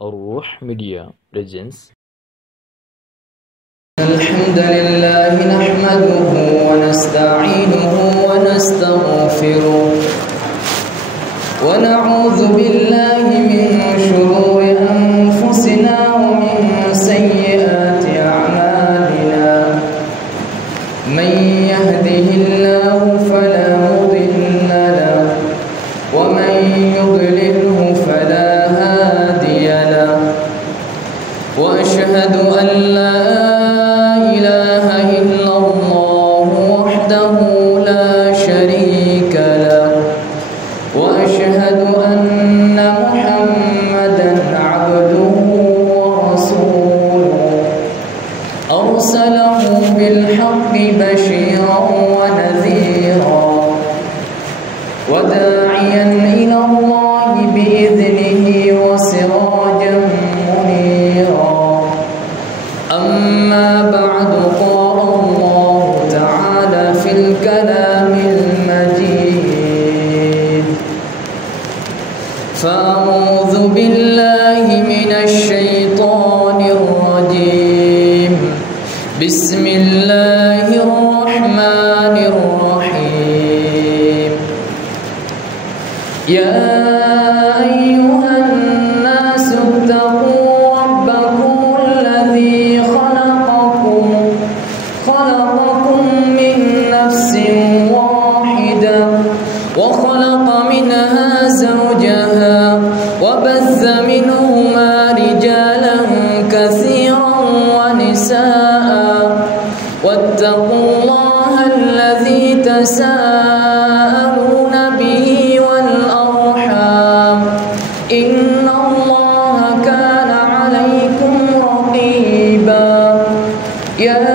الروح Media presents الحمد لله نحمده ونستعينه ونستغفره ونعوذ بالله من شرور أنفسنا ومن سيئات أعمالنا من يهده الله فلا مضل له ومن يضلله فلا هادي له وأشهد أن لا إله إلا الله وحده لا شريك له وأشهد أن محمدا عبده ورسوله أرسله بالحق بشيرا ونذيرا وداعيا إلى الله بإذنه وسراجا منيرا أما بعد قال الله تعالى في الكلام المجيد فأعوذ بالله من الشيطان الرجيم بسم الله الرحمن الرحيم يا أيها الناس اتقوا ربكم الذي خلقكم من نفس واحدة وخلق منها زوجها وبث منهما رجالا كثيرا ونساء واتقوا الله الذي تساءلون به والأرحام إن الله كان عليكم رقيبا يا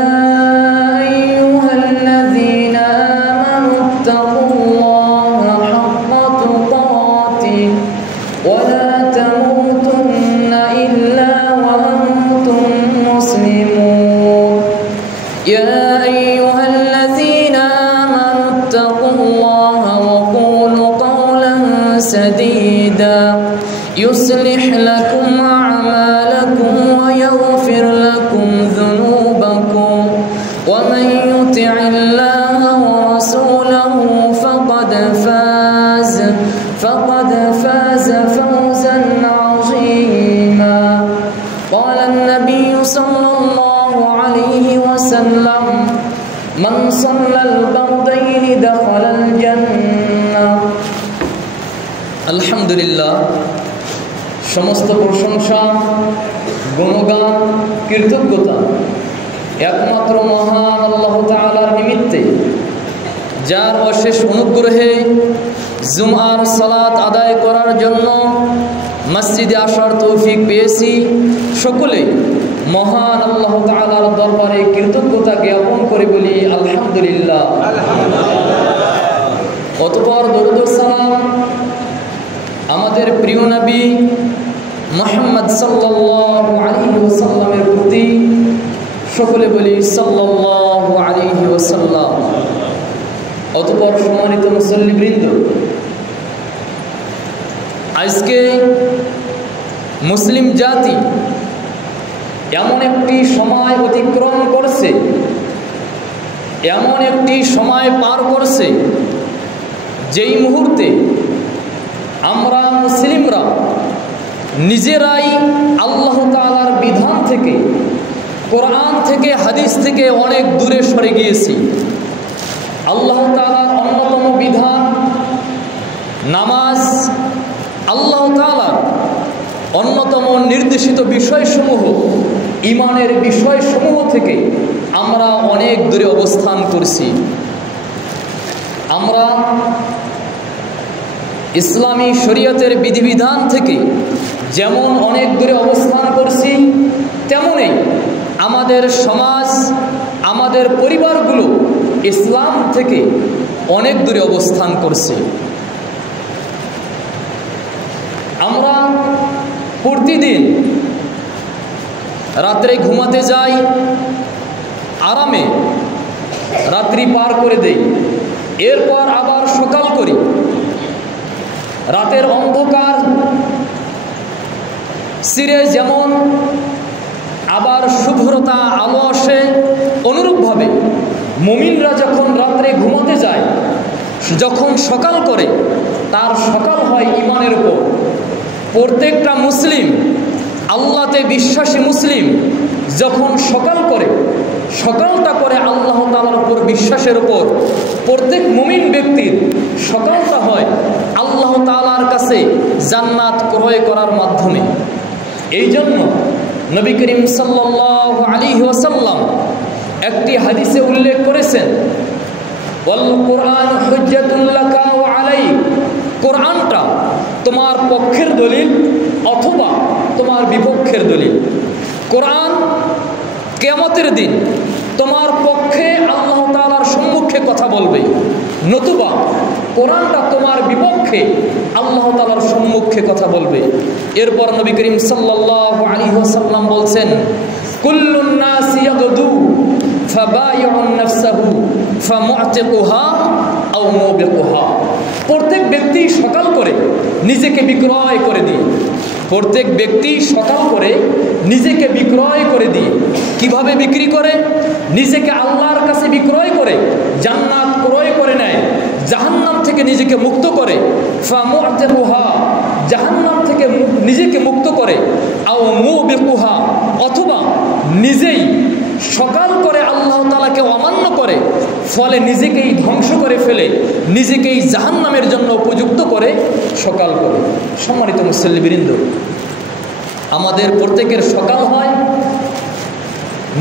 أيها الذين آمنوا اتقوا الله حق تقاته ولا تموتن إلا وأنتم مسلمون يا أيها الذين آمنوا اتقوا الله وقولوا قولا سديدا يصلح لكم أعمالكم ويغفر لكم ذنوبكم ومن يطع الله ورسوله فقد فاز فوزا عظيما قال النبي صلى الله عليه وسلم من صلى البردين دخل الجنة الحمد لله সমস্ত প্রশংসা গুণগান কৃতজ্ঞতা একমাত্র মহান আল্লাহ তাআলার নিমিত্তে যার অশেষ অনুগ্রহে জুমআর সালাত আদায় করার জন্য মসজিদে আসার তৌফিক পেয়েছি সকলেই মহান আল্লাহ তাআলার দরবারে কৃতজ্ঞতা জ্ঞাপন করে বলি আলহামদুলিল্লাহ অতঃপর দরুদ ও সালাম আমাদের প্রিয় নবী মুহাম্মদ সাল্লাল্লাহু আলাইহি ওয়াসাল্লামের প্রতি সকলে বলি সাল্লাল্লাহু আলাইহি ওয়াসাল্লাম অতঃপর সম্মানিত মুসল্লিবৃন্দ আজকে মুসলিম জাতি এমন একটি সময় অতিক্রম করছে এমন একটি সময় পার করছে যেই মুহূর্তে আমরা মুসলিমরা নিজেরাই আল্লাহ তাআলার বিধান থেকে কোরআন থেকে হাদিস থেকে অনেক দূরে সরে গিয়েছি আল্লাহ তাআলার অন্যতম বিধান নামাজ আল্লাহ তাআলার অন্যতম নির্দেশিত বিষয়সমূহ ঈমানের বিষয়সমূহ থেকে আমরা অনেক দূরে অবস্থান করছি আমরা ইসলামী শরীয়তের বিধিবিধান থেকে যেমন অনেক দূরে অবস্থান করছি তেমনই আমাদের সমাজ আমাদের পরিবারগুলো ইসলাম থেকে অনেক দূরে অবস্থান করছে আমরা প্রতিদিন রাত্রে ঘুমাতে যাই আরামে রাত্রি পার করে দেই এরপর আবার সকাল করি রাতের অন্ধকার চিরে যেমন আবার শুভ্রতা আলো আসে, অনুরূপভাবে মুমিনরা যখন রাত্রে ঘুমাতে যায়, যখন সকাল করে তার সকাল হয় ঈমানের উপর। প্রত্যেকটা মুসলিম, আল্লাহতে বিশ্বাসী মুসলিম যখন সকাল করে, সকালটা করে আল্লাহ তাআলার উপর বিশ্বাসের উপর। প্রত্যেক মুমিন ব্যক্তির সকালটা হয় আল্লাহ তাআলার কাছে জান্নাত ক্রয় করার মাধ্যমে। এই জন্য নবী করিম সাল্লাল্লাহু আলাইহি ওয়াসাল্লাম একটি হাদিসে উল্লেখ করেছেন, ওয়াল কুরআন হুজ্জাতুল লাকা ওয়া আলাইক, কোরআনটা তোমার পক্ষের দলিল অথবা তোমার বিপক্ষের দলিল। কোরআন কিয়ামতের দিন তোমার পক্ষে আল্লাহ তাআলার সম্মুখে কথা বলবে, নতুবা কোরআনটা তোমার বিপক্ষে আল্লাহ তাআলার সম্মুখে কথা বলবে। এরপর নবী করিম সাল্লাল্লাহু আলাইহি ওয়াসাল্লাম বলছেন, কুল্লুন নাস ইয়াগদু ফাবাইউন নাফসাহু ফামু'তিকুহা আও মুবিকুহা। প্রত্যেক ব্যক্তি সকাল করে নিজেকে বিক্রয় করে দিয়ে, প্রত্যেক ব্যক্তি সকাল করে নিজেকে বিক্রয় করে দিয়ে। কিভাবে বিক্রি করে? নিজেকে আল্লাহর কাছে বিক্রয় করে জান্নাত ক্রয় করে নেয়, জাহান্নাম থেকে নিজেকে মুক্ত করে। ফামু'তিকুহা, জাহান্নাম থেকে নিজেকে মুক্ত করে। আও মুবিকুহা, অথবা নিজেই সকাল করে আল্লাহ তাআলাকে অমান্য করে, ফলে নিজেকেই ধ্বংস করে ফেলে, নিজেকেই জাহান্নামের জন্য উপযুক্ত করে সকাল করে। সম্মানিত মুসল্লিবৃন্দ, আমাদের প্রত্যেকের সকাল হয়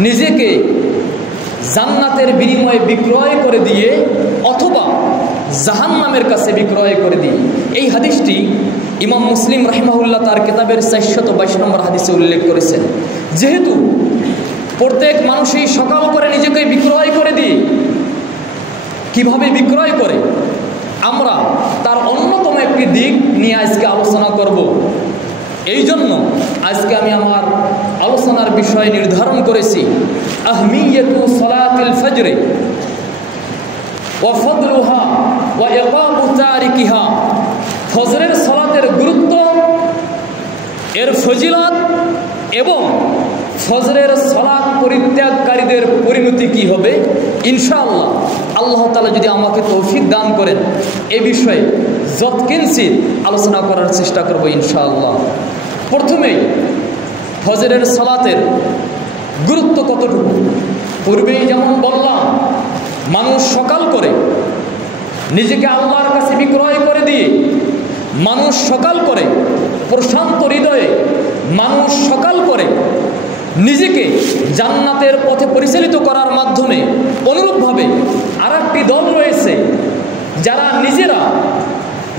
নিজেকে জান্নাতের বিনিময়ে বিক্রয় করে দিয়ে অথবা জাহান্নামের কাছে বিক্রয় করে দিয়ে। এই হাদিসটি ইমাম মুসলিম রাহিমাহুল্লাহ তার কিতাবের 422 নম্বর হাদিসে উল্লেখ করেছেন। যেহেতু প্রত্যেক মানুষই সকাল করে নিজেকে বিক্রয় করে দিয়ে, কিভাবে বিক্রয় করে আমরা তার অন্যতম একটি দিক নিয়ে আজকে আলোচনা করব। এই জন্য আজকে আমি আমার আলোচনার বিষয় নির্ধারণ করেছি আহমিয়াতু সালাতিল ফজর ওয়া ফাদলুহা ওয়া ইকামু তারিকিহা। ফজরের সালাতের গুরুত্ব, এর ফজিলত এবং ফজরের সালাত পরিত্যাগকারীদের পরিণতি কি হবে। ইনশাআল্লাহ আল্লাহ তাআলা যদি আমাকে তৌফিক দান করেন এ বিষয়ে যৎকিঞ্চিৎ আলোচনা করার চেষ্টা করব ইনশাআল্লাহ। প্রথমেই ফজরের সালাতের গুরুত্ব কতটুকু পূর্বেই যেমন বললাম, মানুষ সকাল করে নিজেকে আল্লাহর কাছে বিক্রয় করে দিয়ে, মানুষ সকাল করে প্রশান্ত হৃদয়ে, মানুষ সকাল করে নিজেকে জান্নাতের পথে পরিচালিত করার মাধ্যমে। অনুরূপভাবে আর একটি দল রয়েছে যারা নিজেরা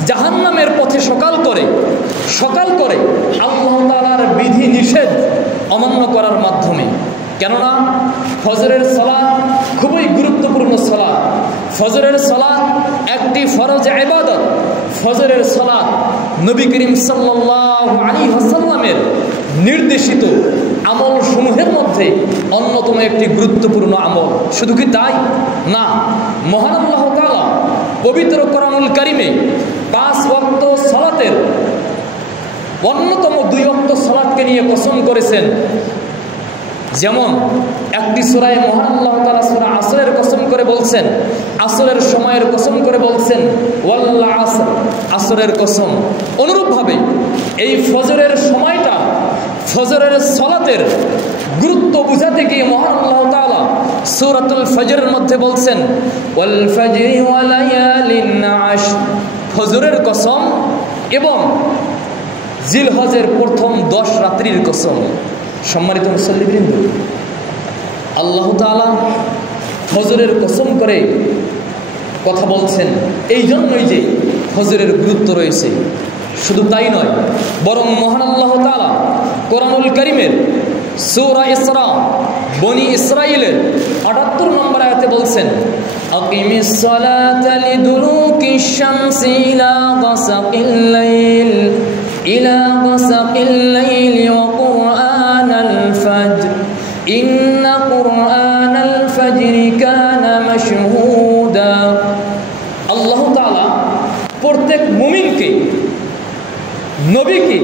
জাহান্নামের পথে সকাল করে আল্লাহ তাআলার বিধি নিষেধ অমান্য করার মাধ্যমে। কেননা ফজরের সালাত খুবই গুরুত্বপূর্ণ সালাত। ফজরের সালাত একটি ফরজ ইবাদত। ফজরের সালাত নবী করিম সাল্লাল্লাহু আলাইহি ওয়াসাল্লামের নির্দেশিত আমল সমূহের মধ্যে অন্যতম একটি গুরুত্বপূর্ণ আমল। শুধু কি তাই না, মহান আল্লাহ তাআলা পবিত্র কোরআনুল কারিমে 5 ওয়াক্ত সালাতের অন্যতম 2 ওয়াক্ত সালাতকে নিয়ে কসম করেছেন। যেমন একটি সূরায় মহান আল্লাহ তাআলা সূরা আসরের কসম করে বলছেন, আসরের সময়ের কসম করে বলছেন ওয়াল আসর, আসরের কসম। অনুরূপভাবে এই ফজরের সময়টা, ফজরের সালাতের গুরুত্ব বুঝাতে গিয়ে মহান আল্লাহ তাআলা সূরাতুল ফজরের মধ্যে বলছেন ওয়াল ফজরি ওয়া লায়ালিন আশর, ফজরের কসম এবং জিলহজের প্রথম 10 রাত্রির কসম। সম্মানিত মুসল্লিবৃন্দ, আল্লাহ তাআলা ফজরের কসম করে কথা বলছেন, এই জন্যই যে ফজরের গুরুত্ব রয়েছে। শুধু তাই নয়, বরং মহান আল্লাহ তাআলা কোরআনুল কারীমের সূরা ইসরা বনি ইসরাঈলের 78 নম্বর আয়াতে বলছেন আকিমিস সালাতা লিদুলুকিশ শামসি ইলা গাসাকিল লাইল ওয়া কুরআনাল ফাজর ইন্না কুরআনাল ফাজরি কানা মাশহুদা। আল্লাহ তাআলা প্রত্যেক মুমিনকে, নবীকে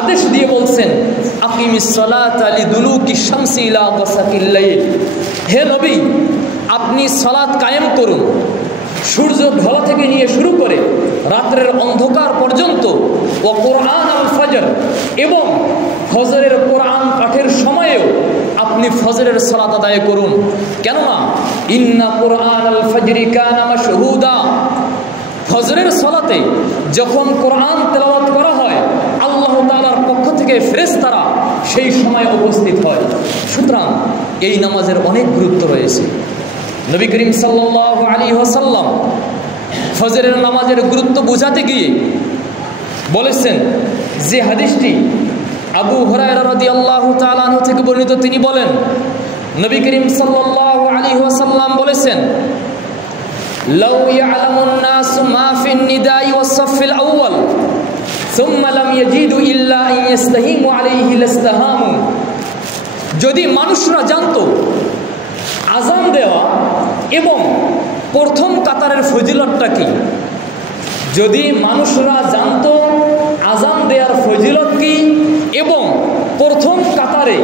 আদেশ দিয়ে বলছেন আকিমিস সালাতা লিদুলুকি শামসি ইলা গাসাকিল লাইল, হে নবী আপনি সালাত কায়েম করুন সূর্য ঢলা থেকে নিয়ে শুরু করে রাত্রের অন্ধকার পর্যন্ত, ওয়া কোরআন আল ফজর, এবং ফজরের কোরআন পাঠের সময়েও আপনি ফজরের সালাত আদায় করুন। কেননা ইন্না কোরআন আল ফজরি কানা মাশহুদা, ফজরের সালাতে যখন কোরআন তেলাওয়াত করা হয় আল্লাহ তাআলার পক্ষ থেকে ফেরেশতারা সেই সময় উপস্থিত হয়। সুতরাং এই নামাজের অনেক গুরুত্ব রয়েছে। নবী করিম সাল্লাল্লাহু আলাইহি ওয়াসাল্লাম ফজরের নামাজের গুরুত্ব বোঝাতে গিয়ে বলেছেন, যে হাদিসটি আবু হুরায়রা রাদিয়াল্লাহু তাআলা আনহু থেকে বর্ণিত, তিনি বলেন নবী করিম সাল্লাল্লাহু আলাইহি ওয়াসাল্লাম বলেছেন, লাউ ইয়ালামুন নাসু মা ফিন নিদাই ওয়াস সাফিল আউয়াল সুম্মা লাম ইয়াজিদু ইল্লা আন ইস্তাহিমু আলাইহি লাস্তাহামু, যদি মানুষরা জানতো আযান দেওয়া এবং প্রথম কাতারের ফজিলতটা কি, যদি মানুষরা জানতো আযান দেওয়ার ফজিলত কি এবং প্রথম কাতারে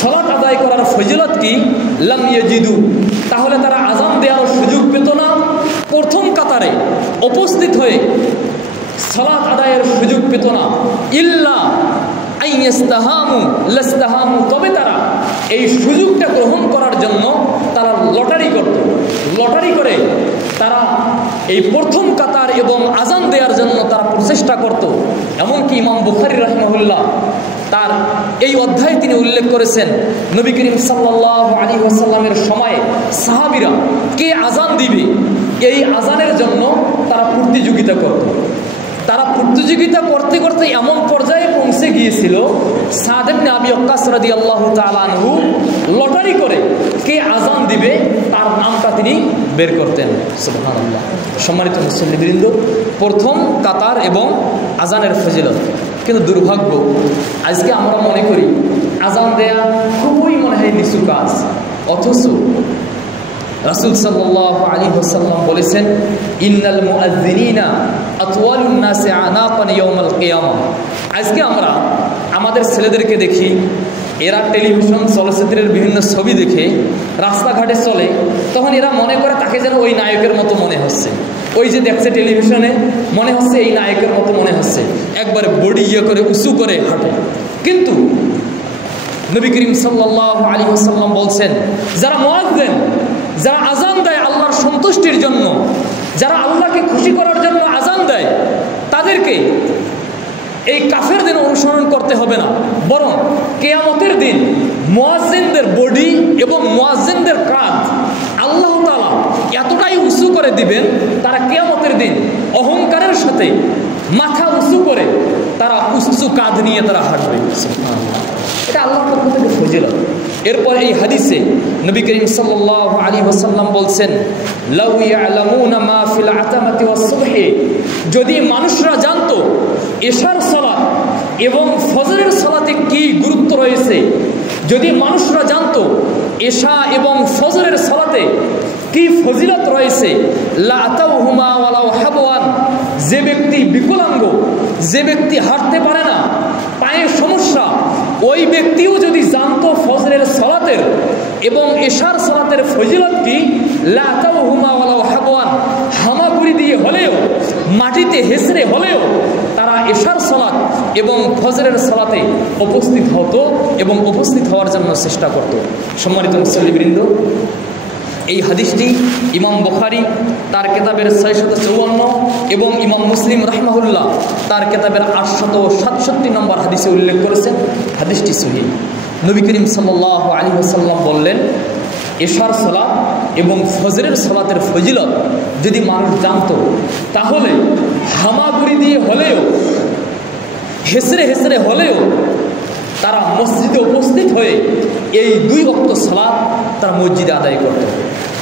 সালাত আদায় করার ফজিলত কি, লাম ইয়াজিদু, তাহলে তারা আযান দেওয়ার সুযোগ পেত না, প্রথম কাতারে উপস্থিত হয়ে সালাত আদায়ের সুযোগ পেত না, ইল্লা আইয়াস্তাহামু লাস্তাহামু, তবে তারা এই সুযোগটা গ্রহণ করার জন্য তারা লটারি করত, লটারি করে তারা এই প্রথম কাতার এবং আযান দেওয়ার জন্য তারা প্রচেষ্টা করত। এমনকি ইমাম বুখারী রাহিমাহুল্লাহ তার এই অধ্যায়ে তিনি উল্লেখ করেছেন, নবী করিম সাল্লাল্লাহু আলাইহি ওয়াসাল্লামের সময়ে সাহাবীরা কে আযান দিবে এই আযানের জন্য তারা প্রতিযোগিতা করত। তারা প্রতিযোগিতা করতে করতে এমন পর্যায়ে পৌঁছে গিয়েছিল, সাদ ইবনে আবি ওয়াক্কাস রাদিয়াল্লাহু তাআলা আনহু লটারি করে কে আযান দিবে তার নামটা তিনি বের করতেন। সুবহানাল্লাহ। সম্মানিত মুসল্লিবৃন্দ, প্রথম কাতার এবং আযানের ফজিলত, কিন্তু দুর্ভাগ্য আজকে আমরা মনে করি আযান দেয়া খুবই মনে হয় নিচু কাজ, অথচ রাসূল সাল্লাল্লাহু আলাইহি ওয়াসাল্লাম বলেছেন, ইন্নাল মুআজ্জিনিনা আতওয়ালুন নাসি আনাকান ইয়াউমাল কিয়ামা। আজকে আমরা আমাদের ছেলেদেরকে দেখি, এরা টেলিভিশন চলচ্চিত্রের বিভিন্ন ছবি দেখে রাস্তাঘাটে চলে, তখন এরা মনে করে তাকে যেন ওই নায়কের মতো মনে হচ্ছে, ওই যে দেখছে টেলিভিশনে মনে হচ্ছে এই নায়কের মতো মনে হচ্ছে, একবারে বডি করে উঁচু করে হাঁটে। কিন্তু নবী করিম সাল্লাল্লাহু আলাইহি ওয়াসাল্লাম বলছেন, যারা মুয়াজ্জিন, যারা আযান দেয় আল্লাহর সন্তুষ্টির জন্য, যারা আল্লাহকে খুশি করার জন্য আযান দেয়, তাদেরকে এই কাফেরদের অনুসরণ করতে হবে না, বরং কিয়ামতের দিন মুয়াজ্জিনদের বডি এবং মুয়াজ্জিনদের কাঁধ আল্লাহ তাআলা এতটাই উঁচু করে দিবেন, তারা কিয়ামতের দিন অহংকারের সাথে মাথা উঁচু করে তারা উঁচু কাঁধ নিয়ে তারা হাঁটবে। এটা আল্লাহর পক্ষ থেকে ফজিলত। এরপর এই হাদিসে নবী করিম সাল্লাল্লাহু আলাইহি ওয়াসাল্লাম বলছেন, লাউ ইয়ালামুনা মা ফিল আতামাতি ওয়াস সুবহি, যদি মানুষরা জানতো এশার সালাত এবং ফজরের সালাতে কি গুরুত্ব রয়েছে, যদি মানুষরা জানতো এশা এবং ফজরের সালাতে কি ফজিলত রয়েছে, লা আতাউহুমা ওয়ালাউ হাবওয়ান, যে ব্যক্তি বিকলাঙ্গ, যে ব্যক্তি হাঁটতে পারে না, পায়ে সমস্যা, ওই ব্যক্তিও যদি জানতো ফজরের সালাতের এবং এশার সালাতের ফজিলত কি, লা আতাউহুমা ওয়ালাউ হাবওয়ান, হামাগুড়ি দিয়ে হলেও, মাটিতে হেসড়ে হলেও তারা এশার সালাত এবং ফজরের সালাতে উপস্থিত হতো এবং উপস্থিত হওয়ার জন্য চেষ্টা করত। সম্মানিত মুসল্লিবৃন্দ, এই হাদিসটি ইমাম বুখারী তার কিতাবের 654 এবং ইমাম মুসলিম রাহিমাহুল্লাহ তার কিতাবের 867 নম্বর হাদিসে উল্লেখ করেছেন। হাদিসটি সহিহ। নবী করিম সাল্লাল্লাহু আলাইহি ওয়াসাল্লাম বললেন, এশার সালাত এবং ফজরের সালাতের ফজিলত যদি মানুষ জানতো, তাহলে হামাগুড়ি দিয়ে হলেও, হেসড়ে হেসড়ে হলেও তারা মসজিদে উপস্থিত হয়ে এই 2 ওয়াক্ত সালাত তারা মসজিদে আদায় করত।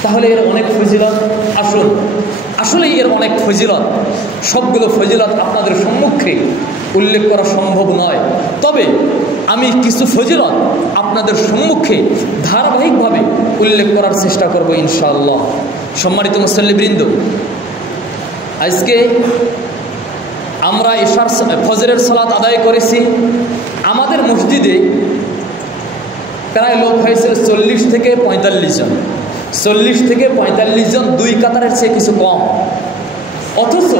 তাহলে এর অনেক ফজিলত। আসলে এর অনেক ফজিলত, সবগুলো ফজিলত আপনাদের সম্মুখে উল্লেখ করা সম্ভব নয়, তবে আমি কিছু ফজিলত আপনাদের সম্মুখে ধারাবাহিকভাবে উল্লেখ করার চেষ্টা করব ইনশাআল্লাহ। সম্মানিত মুসল্লিবৃন্দ, আজকে আমরা ফজরের সালাত আদায় করেছি, আমাদের মসজিদে প্রায় লোক হয়েছিল 40 থেকে 45 জন, 40 থেকে 45 জন, 2 কাতারের চেয়ে কিছু কম। অথচ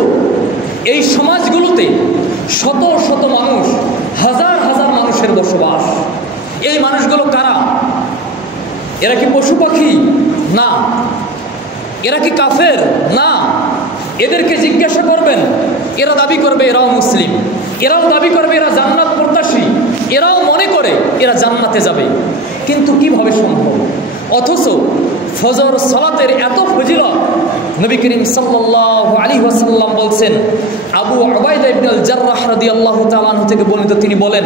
এই সমাজগুলোতে শত শত মানুষ, হাজার হাজার মানুষের বসবাস। এই মানুষগুলো কারা? এরা কি পশু পাখি? না। এরা কি কাফের? না। এদেরকে জিজ্ঞাসা করবেন, এরা দাবি করবে এরাও মুসলিম, এরাও দাবি করবে এরা জান্নাত প্রত্যাশী, এরাও মনে করে এরা জান্নাতে যাবে। কিন্তু কিভাবে সম্ভব? অথচ ফজর সালাতের এত ফজিলত নবী করিম সাল্লাল্লাহু আলাইহি ওয়াসাল্লাম বলছেন, আবু উবাইদা ইবনে আল জাররাহ রাদিয়াল্লাহু তাআলা আনহু থেকে বর্ণিত, তিনি বলেন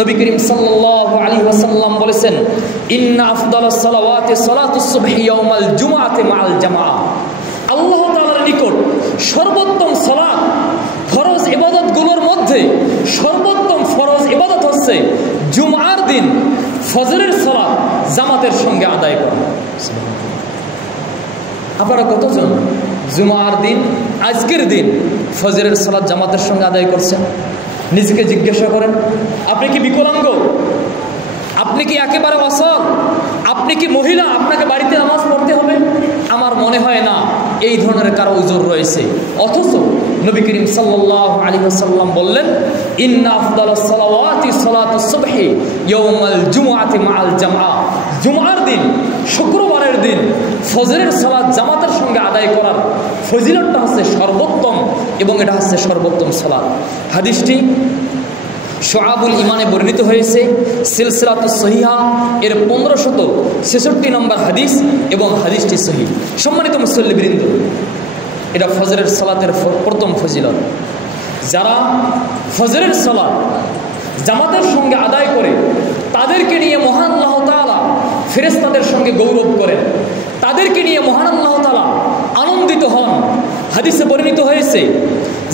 নবী করিম সাল্লাল্লাহু আলাইহি ওয়াসাল্লাম বলেছেন, ইন্না আফদালাস সালাওয়াতি সালাতুস সুবহি ইয়াউমাল জুমআতি মাআল জামাআহ। আল্লাহ তাআলার নিকট সর্বোত্তম সালাত, ফরজ ইবাদতগুলোর মধ্যে সর্বোত্তম ফরজ ইবাদত হচ্ছে জুমআর দিন ফজরের সালাত জামাতের সঙ্গে আদায় করা। আপনারা কতজন জুমার দিন, আজকের দিন ফজরের সালাত জামাতের সঙ্গে আদায় করছেন? নিজেকে জিজ্ঞাসা করেন। আপনি কি বিকলাঙ্গ? আপনি কি একেবারে অসল? আপনি কি মহিলা? আপনাকে বাড়িতে নামাজ পড়তে হবে? আমার মনে হয় না এই ধরনের কারো ওজোর রয়েছে। অথচ নবী করিম সাল্লাল্লাহু আলাইহি ওয়াসাল্লাম বললেন, ইন্না আফদালাস সালাওয়াতি সালাতুস সুবহি ইয়াউমাল জুমআতি মাআল জামআ। জুমার দিন, শুক্রবারের দিন ফজরের সালাত জামাতের সঙ্গে আদায় করার ফজিলতটা হচ্ছে সর্বোত্তম, এবং এটা হচ্ছে সর্বোত্তম সালাত। হাদিসটি শুআবুল ইমানে বর্ণিত হয়েছে, সিলসিলাতুস সহিহা এর 1566 নম্বর হাদিস, এবং হাদিসটি সহিহ। সম্মানিত মুসল্লিবৃন্দ, এটা ফজরের সালাতের প্রথম ফজিলত। যারা ফজরের সালাত জামাতের সঙ্গে আদায় করে তাদেরকে নিয়ে মহান আল্লাহ তাআলা ফেরেশতাদের সঙ্গে গৌরব করেন, তাদেরকে নিয়ে মহান আল্লাহ তাআলা আনন্দিত হন। হাদিসে বর্ণিত হয়েছে,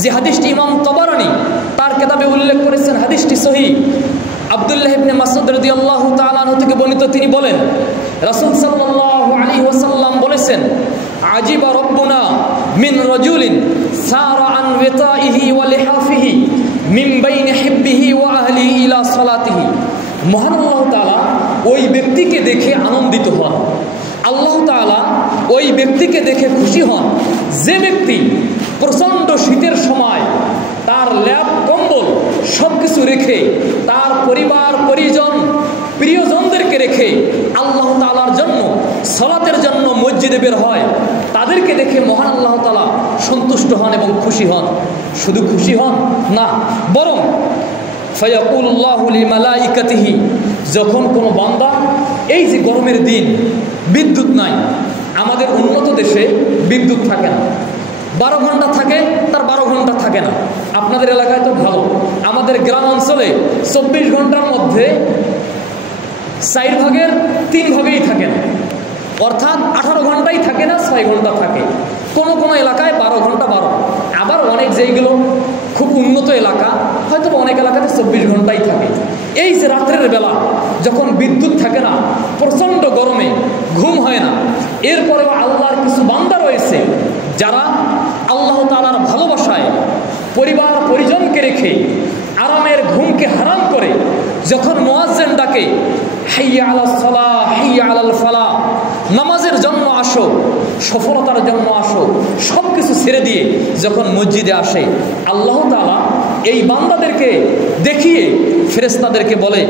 যে হাদিসটি ইমাম তাবারানী তার কিতাবে উল্লেখ করেছেন, হাদিসটি সহিহ। আব্দুল্লাহ ইবনে মাসউদ রাদিয়াল্লাহু তাআলা আনহু থেকে বর্ণিত, তিনি বলেন রাসূল সাল্লাল্লাহু আলাইহি ওয়াসাল্লাম বলেছেন, আজিবা রাব্বুনা মিন রাজুলিন সারা আন ওয়াতাইহি ওয়া লিহাফিহি মিন বাইনি হিব্বিহি ওয়া আহলিহি ইলা সালাতিহি। মহান আল্লাহ তাআলা ওই ব্যক্তিকে দেখে আনন্দিত হন, আল্লাহ তাআলা ওই ব্যক্তিকে দেখে খুশি হন যে ব্যক্তি প্রচণ্ড শীতের সময় তার ল্যাপ কম্বল সব কিছু রেখে, তার পরিবার পরিজন প্রিয়জনদেরকে রেখে আল্লাহ তাআলার জন্য সালাতের জন্য মসজিদে বের হয়। তাদেরকে দেখে মহান আল্লাহ তাআলা সন্তুষ্ট হন এবং খুশি হন। শুধু খুশি হন না, বরং ফায়াকুলুল্লাহু লিমালাইকাতিহি, যখন কোনো বান্দা, এই যে গরমের দিন বিদ্যুৎ নাই, আমাদের উন্নত দেশে বিদ্যুৎ থাকে না, 12 ঘন্টা থাকে, তার 12 ঘন্টা থাকে না। আপনাদের এলাকায় তো ভালো, আমাদের গ্রাম অঞ্চলে 24 ঘন্টার মধ্যে 4 ভাগের 3 ভাগেই থাকে না, অর্থাৎ 18 ঘন্টাই থাকে না, 6 ঘন্টা থাকে। কোনো কোনো এলাকায় 12 ঘন্টা 12, আবার অনেক যেইগুলো খুব উন্নত এলাকা, হয়তো অনেক এলাকাতে 24 ঘন্টাই থাকে। এই যে রাত্রের বেলা যখন বিদ্যুৎ থাকে না, প্রচণ্ড গরমে ঘুম হয় না, এরপরেও আল্লাহর কিছু বান্দা রয়েছে যারা আল্লাহ তাআলার ভালোবাসায় পরিবার পরিজনকে রেখে আরামের ঘুমকে হারাম করে যখন মুয়াজ্জিন ডাকে হাইয়া আলাস সালাহ হাইয়া আলাল ফালাহ, নামাজের জন্য আসো, সফলতার জন্য আসো, সব কিছু ছেড়ে দিয়ে যখন মসজিদে আসে, আল্লাহ তাআলা এই বান্দাদেরকে দেখিয়ে ফেরেশতাদেরকে বলে,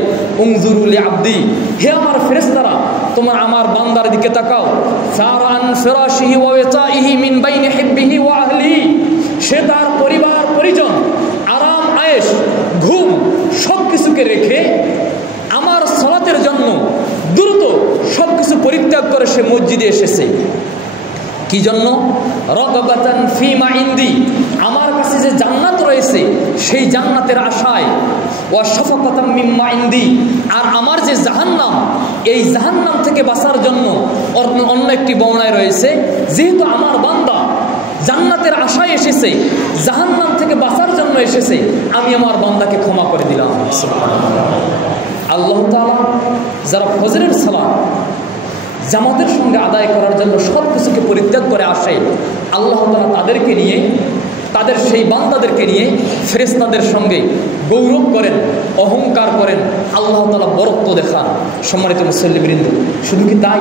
উনজুরু লি আবদি, হে আমার ফেরেশতারা, তোমরা আমার বান্দার দিকে তাকাও। সারান ফিরাশিহি ওয়া ওয়াতাইহি মিন বাইনি হিব্বিহি ওয়া আহলিহি, সে তার পরিবার পরিজন, আরাম আয়েশ, ঘুম সব কিছুকে রেখে আমার সালাতের জন্য দ্রুত সব কিছু পরিত্যাগ করে সে মসজিদে এসেছে। কি জন্য? রাগাবাতান ফিমা ইনদি, আমার কাছে যে জান্নাত রয়েছে সেই জান্নাতের আশায়, ওয়া শাফাকাতাম মিম্মা ইনদি, আর আমার যে জাহান্নাম, এই জাহান্নাম থেকে বাঁচার জন্য অন্য একটি বর্ণনায় রয়েছে, যেহেতু আমার বান্দা জান্নাতের আশায় এসেছে, জাহান্নাম থেকে বাঁচার জন্য এসেছে, আমি আমার বান্দাকে ক্ষমা করে দিলাম। আল্লাহ তাআলা যারা ফজরের সালাত জামাতের সঙ্গে আদায় করার জন্য সব কিছুকে পরিত্যাগ করে আসে, আল্লাহ তাআলা তাদেরকে নিয়ে তাদের সেই বান্দাদেরকে নিয়ে ফেরেশতাদের সঙ্গে গৌরব করেন, অহংকার করেন, আল্লাহ তাআলা বরত্ব দেখান। সম্মানিত মুসল্লিবৃন্দ, শুধু কি তাই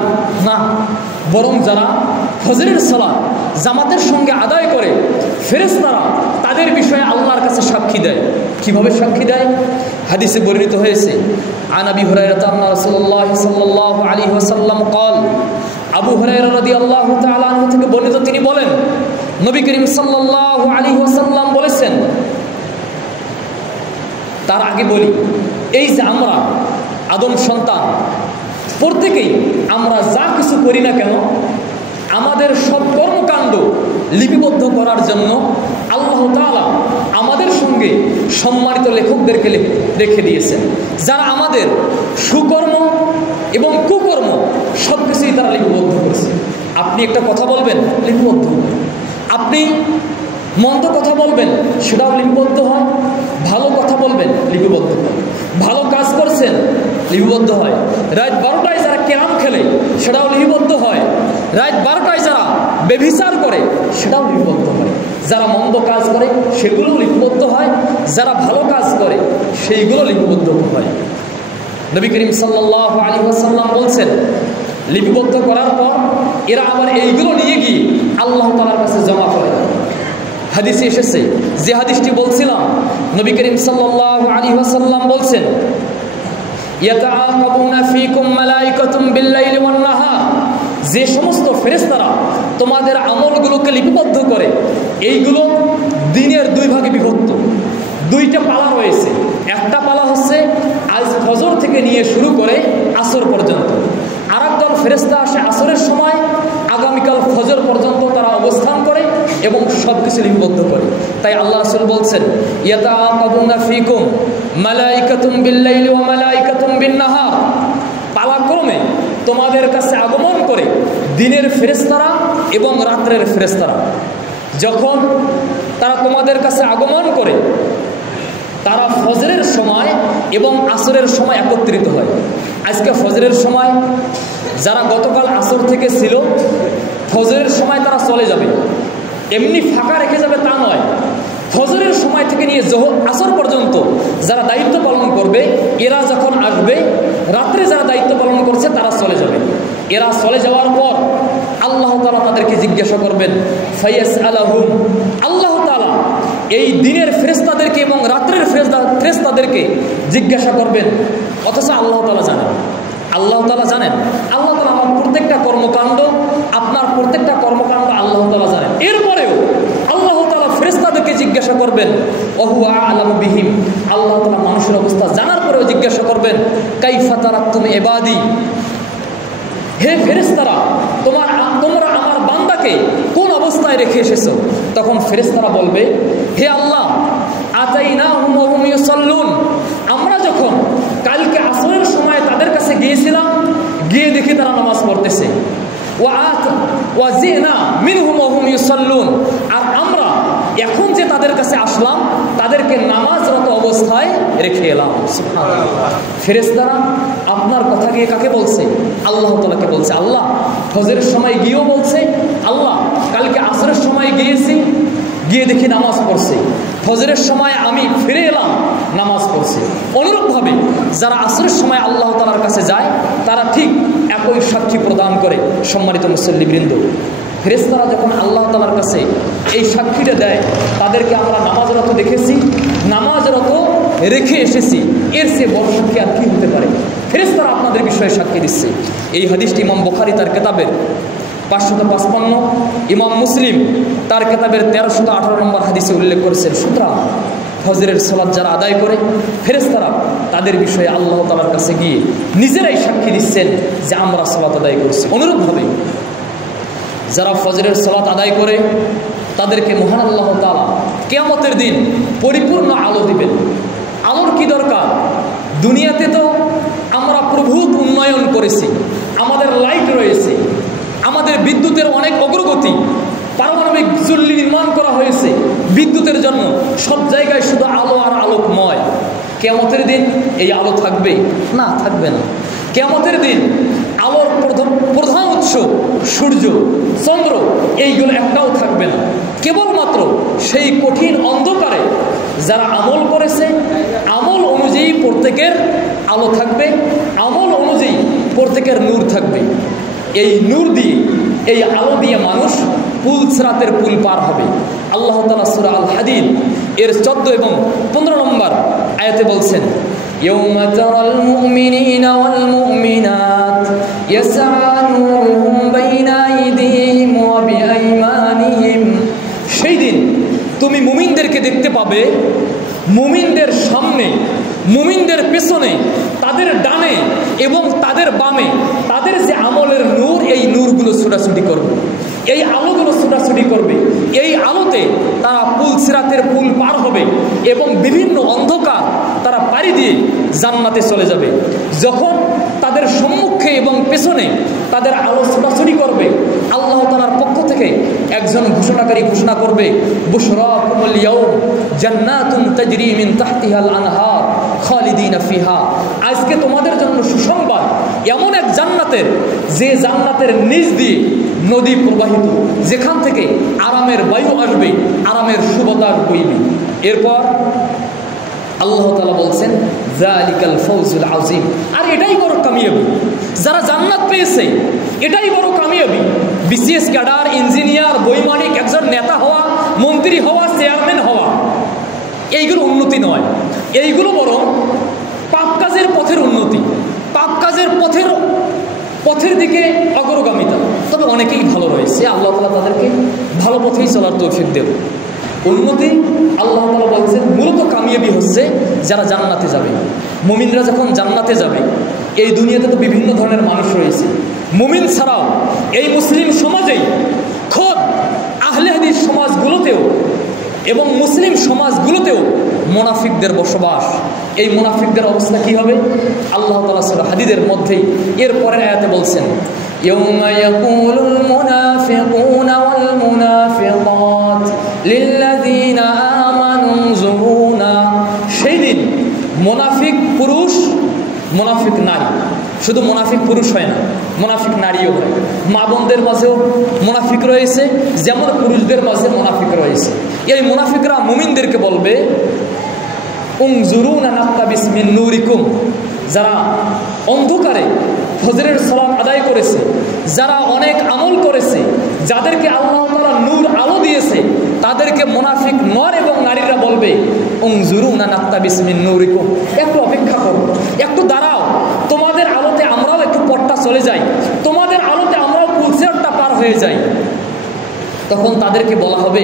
না, বরং যারা ফজরের সালাত জামাতের সঙ্গে আদায় করে ফেরেশতারা তাদের বিষয়ে আল্লাহর কাছে সাক্ষী দেয়। কিভাবে সাক্ষী দেয়? হাদিসে বর্ণিত হয়েছে, আন আবি হুরায়রা আন্না রাসূলুল্লাহ সাল্লাল্লাহু আলাইহি ওয়াসাল্লাম قال, আবু হুরায়রা রাদিয়াল্লাহু তাআলা আনহু থেকে বর্ণিত, তিনি বলেন, নবী করিম সাল্লাল্লাহু আলাইহি ওয়াসাল্লাম বলেছেন। তার আগে বলি, এই যে আমরা আদম সন্তান, প্রত্যেকেই আমরা যা কিছু করি না কেন, আমাদের সব কর্মকাণ্ড লিপিবদ্ধ করার জন্য আল্লাহ তাআলা আমাদের সঙ্গে সম্মানিত লেখকদেরকে রেখে দিয়েছেন, যারা আমাদের সুকর্ম এবং কুকর্ম সব কিছুই তারা লিপিবদ্ধ করেছে। আপনি একটা কথা বলবেন, লিপিবদ্ধ। আপনি মন্দ কথা বলবেন, সেটাও লিপিবদ্ধ হয়। ভালো কথা বলবেন, লিপিবদ্ধ হয়। ভালো কাজ করছেন, লিপিবদ্ধ হয়। রাত 12টায় যারা ক্যারাম খেলে, সেটাও লিপিবদ্ধ হয়। রাত 12টায় যারা ব্যভিচার করে, সেটাও লিপিবদ্ধ হয়। যারা মন্দ কাজ করে, সেগুলো লিপিবদ্ধ হয়। যারা ভালো কাজ করে, সেইগুলো লিপিবদ্ধ হয়। নবী করিম সাল্লাল্লাহু আলাইহি ওয়াসাল্লাম বলছেন, লিপিবদ্ধ করার পর এরা আবার এইগুলো নিয়ে গিয়ে আল্লাহ তাআলার কাছে জমা করে। হাদিসে এসেছে, যে হাদিসটি বলছিলাম, নবী করিম সাল্লাল্লাহু আলাইহি ওয়াসাল্লাম বলছেন, ইয়াতাআকাবুনা ফীকুম মালাইকাতুম বিল-লাইলি ওয়ান-নাহার, যে সমস্ত ফেরেশতারা তোমাদের আমলগুলোকে লিপিবদ্ধ করে, এইগুলো দিনের দুই ভাগে বিভক্ত। দুইটা পালা রয়েছে। একটা পালা হচ্ছে আজ ফজর থেকে নিয়ে শুরু করে আসর পর্যন্ত। আর একদল ফেরেশতা আসে আসরের সময়, আগামীকাল ফজর পর্যন্ত তারা অবস্থান করে এবং সব কিছু লিপিবদ্ধ করে। তাই আল্লাহ রাসূল বলছেন, ইয়াতাআকাবুনা ফীকুম মালাইকাতুম বিল-লাইলি ওয়া মালাইকাতুম বিন-নাহার, পালাক্রমে তোমাদের কাছে আগমন করে দিনের ফেরেশতারা এবং রাত্রের ফেরেশতারা। যখন তারা তোমাদের কাছে আগমন করে, তারা ফজরের সময় এবং আসরের সময় একত্রিত হয়। আজকে ফজরের সময় যারা গতকাল আসর থেকে ছিল, ফজরের সময় তারা চলে যাবে, এমনি ফাঁকা রেখে যাবে তা নয়। ফজরের সময় থেকে নিয়ে আসর পর্যন্ত যারা দায়িত্ব পালন করবে, এরা যখন আসবে, রাত্রে যারা দায়িত্ব পালন করছে তারা চলে যাবে। এরা চলে যাওয়ার পর আল্লাহ তাআলা তাদেরকে জিজ্ঞাসা করবেন, ফায়াসআলুহুম, আল্লাহ তাআলা এই দিনের ফেরেশতাদেরকে এবং রাত্রের ফেরেশতাদেরকে জিজ্ঞাসা করবেন। অথচ আল্লাহ তাআলা জানেন, আল্লাহ তাআলা জানেন, আল্লাহ তাআলা আমার প্রত্যেকটা কর্মকাণ্ড, আপনার প্রত্যেকটা কর্মকাণ্ড আল্লাহ তাআলা জানেন। এরপরেও আল্লাহ তাআলা ফেরেশতাদেরকে জিজ্ঞাসা করবেন, ওহুয়া আ'লামু বিহিম, আল্লাহ তাআলা মানুষের অবস্থা জানার পরেও জিজ্ঞাসা করবেন, কাইফা তারাকতুম ইবাদি, হে ফেরেশতারা, তোমরা আমার বান্দাকে কোন অবস্থায় রেখে এসেছো? তখন ফেরেশতারা বলবে, হে আল্লাহ, আতাইনাহুম ওয়া হুম ইউসাল্লুন, আমরা যখন কালকে আসরের সময় তাদের কাছে গিয়েছিলাম, গিয়ে দেখি তারা নামাজ পড়তেছে। ওয়া জিনা মিনহুম ওয়া হুম ইউসাল্লুন, আর আমরা এখন যে তাদের কাছে আসলাম, তাদেরকে নামাজরত অবস্থায় রেখে এলাম। সুবহানাল্লাহ। ফেরেশতারা আপনার কথা গিয়ে কাকে বলছে? আল্লাহ তাআলাকে বলছে। আল্লাহ ফজরের সময় গিয়েও বলছে, আল্লাহ কালকে আসরের সময় গিয়েছি, গিয়ে দেখি নামাজ পড়ছে, ফজরের সময় আমি ফিরে এলাম, নামাজ পড়ছে। অনুরূপভাবে যারা আসরের সময় আল্লাহ তাআলার কাছে যায়, তারা ঠিক একই সাক্ষী প্রদান করে। সম্মানিত মুসল্লিবৃন্দ, ফেরেশতারা যখন আল্লাহ তাআলার কাছে এই সাক্ষীটা দেয়, তাদেরকে আমরা নামাজরত দেখেছি, নামাজরত রেখে এসেছি, এর চেয়ে বড় সাক্ষী আর কি হতে পারে? ফেরেশতারা আপনাদের বিষয়ে সাক্ষী দিচ্ছে। এই হাদিসটি ইমাম বুখারী তার কিতাবের 555, ইমাম মুসলিম তার কিতাবের 1318 নম্বর হাদিসে উল্লেখ করেছেন। সুতরাং ফজরের সালাত যারা আদায় করে, ফেরেশতারা তাদের বিষয়ে আল্লাহ তাআলার কাছে গিয়ে নিজেরাই সাক্ষী দিচ্ছেন যে আমরা সালাত আদায় করছি। অনুরূপভাবে যারা ফজরের সালাত আদায় করে, তাদেরকে মহান আল্লাহ তাআলা কিয়ামতের দিন পরিপূর্ণ আলো দিবেন। আলোর কি দরকার? দুনিয়াতে তো আমরা প্রভূত উন্নয়ন করেছি, আমাদের লাইট রয়েছে, আমাদের বিদ্যুতের অনেক অগ্রগতি, পারমাণবিক চুল্লি নির্মাণ করা হয়েছে বিদ্যুতের জন্য, সব জায়গায় শুধু আলো আর আলোকময়। কিয়ামতের দিন এই আলো থাকবে না? থাকবে না। কিয়ামতের দিন আলোর প্রধান উৎস সূর্য, চন্দ্র, এইগুলো একটাও থাকবে না। কেবলমাত্র সেই কঠিন অন্ধকারে যারা আমল করেছে, আমল অনুযায়ী প্রত্যেকের আলো থাকবে, আমল অনুযায়ী প্রত্যেকের নূর থাকবে। এই নূর দিয়ে, এই আলো দিয়ে মানুষ পুল সিরাতের পুল পার হবে। আল্লাহ তাআলা সূরা আল হাদিদ এর 14 এবং 15 নম্বর আয়াতে বলছেন, ইয়াউমা তারাল মুমিনিনা ওয়াল মুমিনাত ইয়াসআ নূরুহুম বাইনা আইদিহিম ওয়া বিআইমানিহিম। সেই দিন তুমি মুমিনদেরকে দেখতে পাবে, মুমিনদের সামনে, মুমিনদের পেছনে, তাদের ডানে এবং তাদের বামে তাদের যে আমলের নূর, এই নূরগুলো ছোটাছুটি করবে, এই আলোগুলো ছোটাছুটি করবে। এই আলোতে তারা পুল সিরাতের পুল পার হবে এবং বিভিন্ন অন্ধকার তারা পাড়ি দিয়ে জান্নাতে চলে যাবে। যখন তাদের সম্মুখে এবং পেছনে তাদের আলো ছোটাছুটি করবে, আল্লাহ তাআলার পক্ষ থেকে একজন ঘোষণাকারী ঘোষণা করবে, বুশরাকুমুল ইয়াউম জান্নাতুন তাজরি মিন তাহতিহাল আনহার খালিদিনা ফিহা। আজকে তোমাদের জন্য সুসংবাদ এমন এক জান্নাতের, যে জান্নাতের নিচ দিয়ে নদী প্রবাহিত, যেখান থেকে আরামের বায়ু আসবে, আরামের সুবতাস বইবে। এরপর আল্লাহ তাআলা বলছেন, যালিকাল ফাউজুল আযীম। আর এটাই বড় কামিয়াবি, যারা জান্নাত পেয়েছে এটাই বড় কামিয়াবি। বিসিএস ক্যাডার, ইঞ্জিনিয়ার, বৈমানিক, একজন নেতা হওয়া, মন্ত্রী হওয়া, চেয়ারম্যান হওয়া, এইগুলো উন্নতি নয়। এইগুলো বরং পাপ কাজের পথের উন্নতি, পাপ কাজের পথের দিকে অগ্রগামিতা। তবে অনেকেই ভালো রয়েছে, আল্লাহ তাআলা তাদেরকে ভালো পথেই চলার তৌফিক দেব। উন্নতি আল্লাহ তাআলা বলছেন, মূলত কামিয়াবি হচ্ছে যারা জান্নাতে যাবে। মুমিনরা যখন জান্নাতে যাবে, এই দুনিয়াতে তো বিভিন্ন ধরনের মানুষ রয়েছে, মুমিন ছাড়াও এই মুসলিম সমাজেই, খোদ আহলে হাদিস সমাজগুলোতেও এবং মুসলিম সমাজগুলোতেও মুনাফিকদের বসবাস। এই মুনাফিকদের অবস্থা কি হবে? আল্লাহ তাআলা সূরা হাদিদের মধ্যেই এর পরের আয়াতে বলছেন, ইয়াউমা ইয়াকুলুল মুনাফিকুনা ওয়াল মুনাফিকাত লিল্লাযীনা আমানু যুরুনা। সেই দিন মুনাফিক পুরুষ, মুনাফিক নারী, শুধু মুনাফিক পুরুষ হয় না, মুনাফিক নারীও হয়। মা বোনদের মাঝেও মুনাফিক রয়েছে, যেমন পুরুষদের মাঝে মুনাফিক রয়েছে। এই মুনাফিকরা মুমিনদেরকে বলবে, উনজুরুনা নাক্তাবিস মিন নূরিকুম। যারা অন্ধকারে ফজরের সালাত আদায় করেছে, যারা অনেক আমল করেছে, যাদেরকে আল্লাহ তাআলা নূর আলো দিয়েছে, তাদেরকে মুনাফিক নর এবং নারীরা বলবে, উনজুরুনা নাক্তাবিস মিন নূরিকুম। একটু অপেক্ষা করো, একটু দাঁড়াও, তোমাদের আলোতে আমরাও একটু পথটা চলে যাই, তোমাদের আলোতে আমরাও পুলসিরাতটা পার হয়ে যাই। তখন তাদেরকে বলা হবে,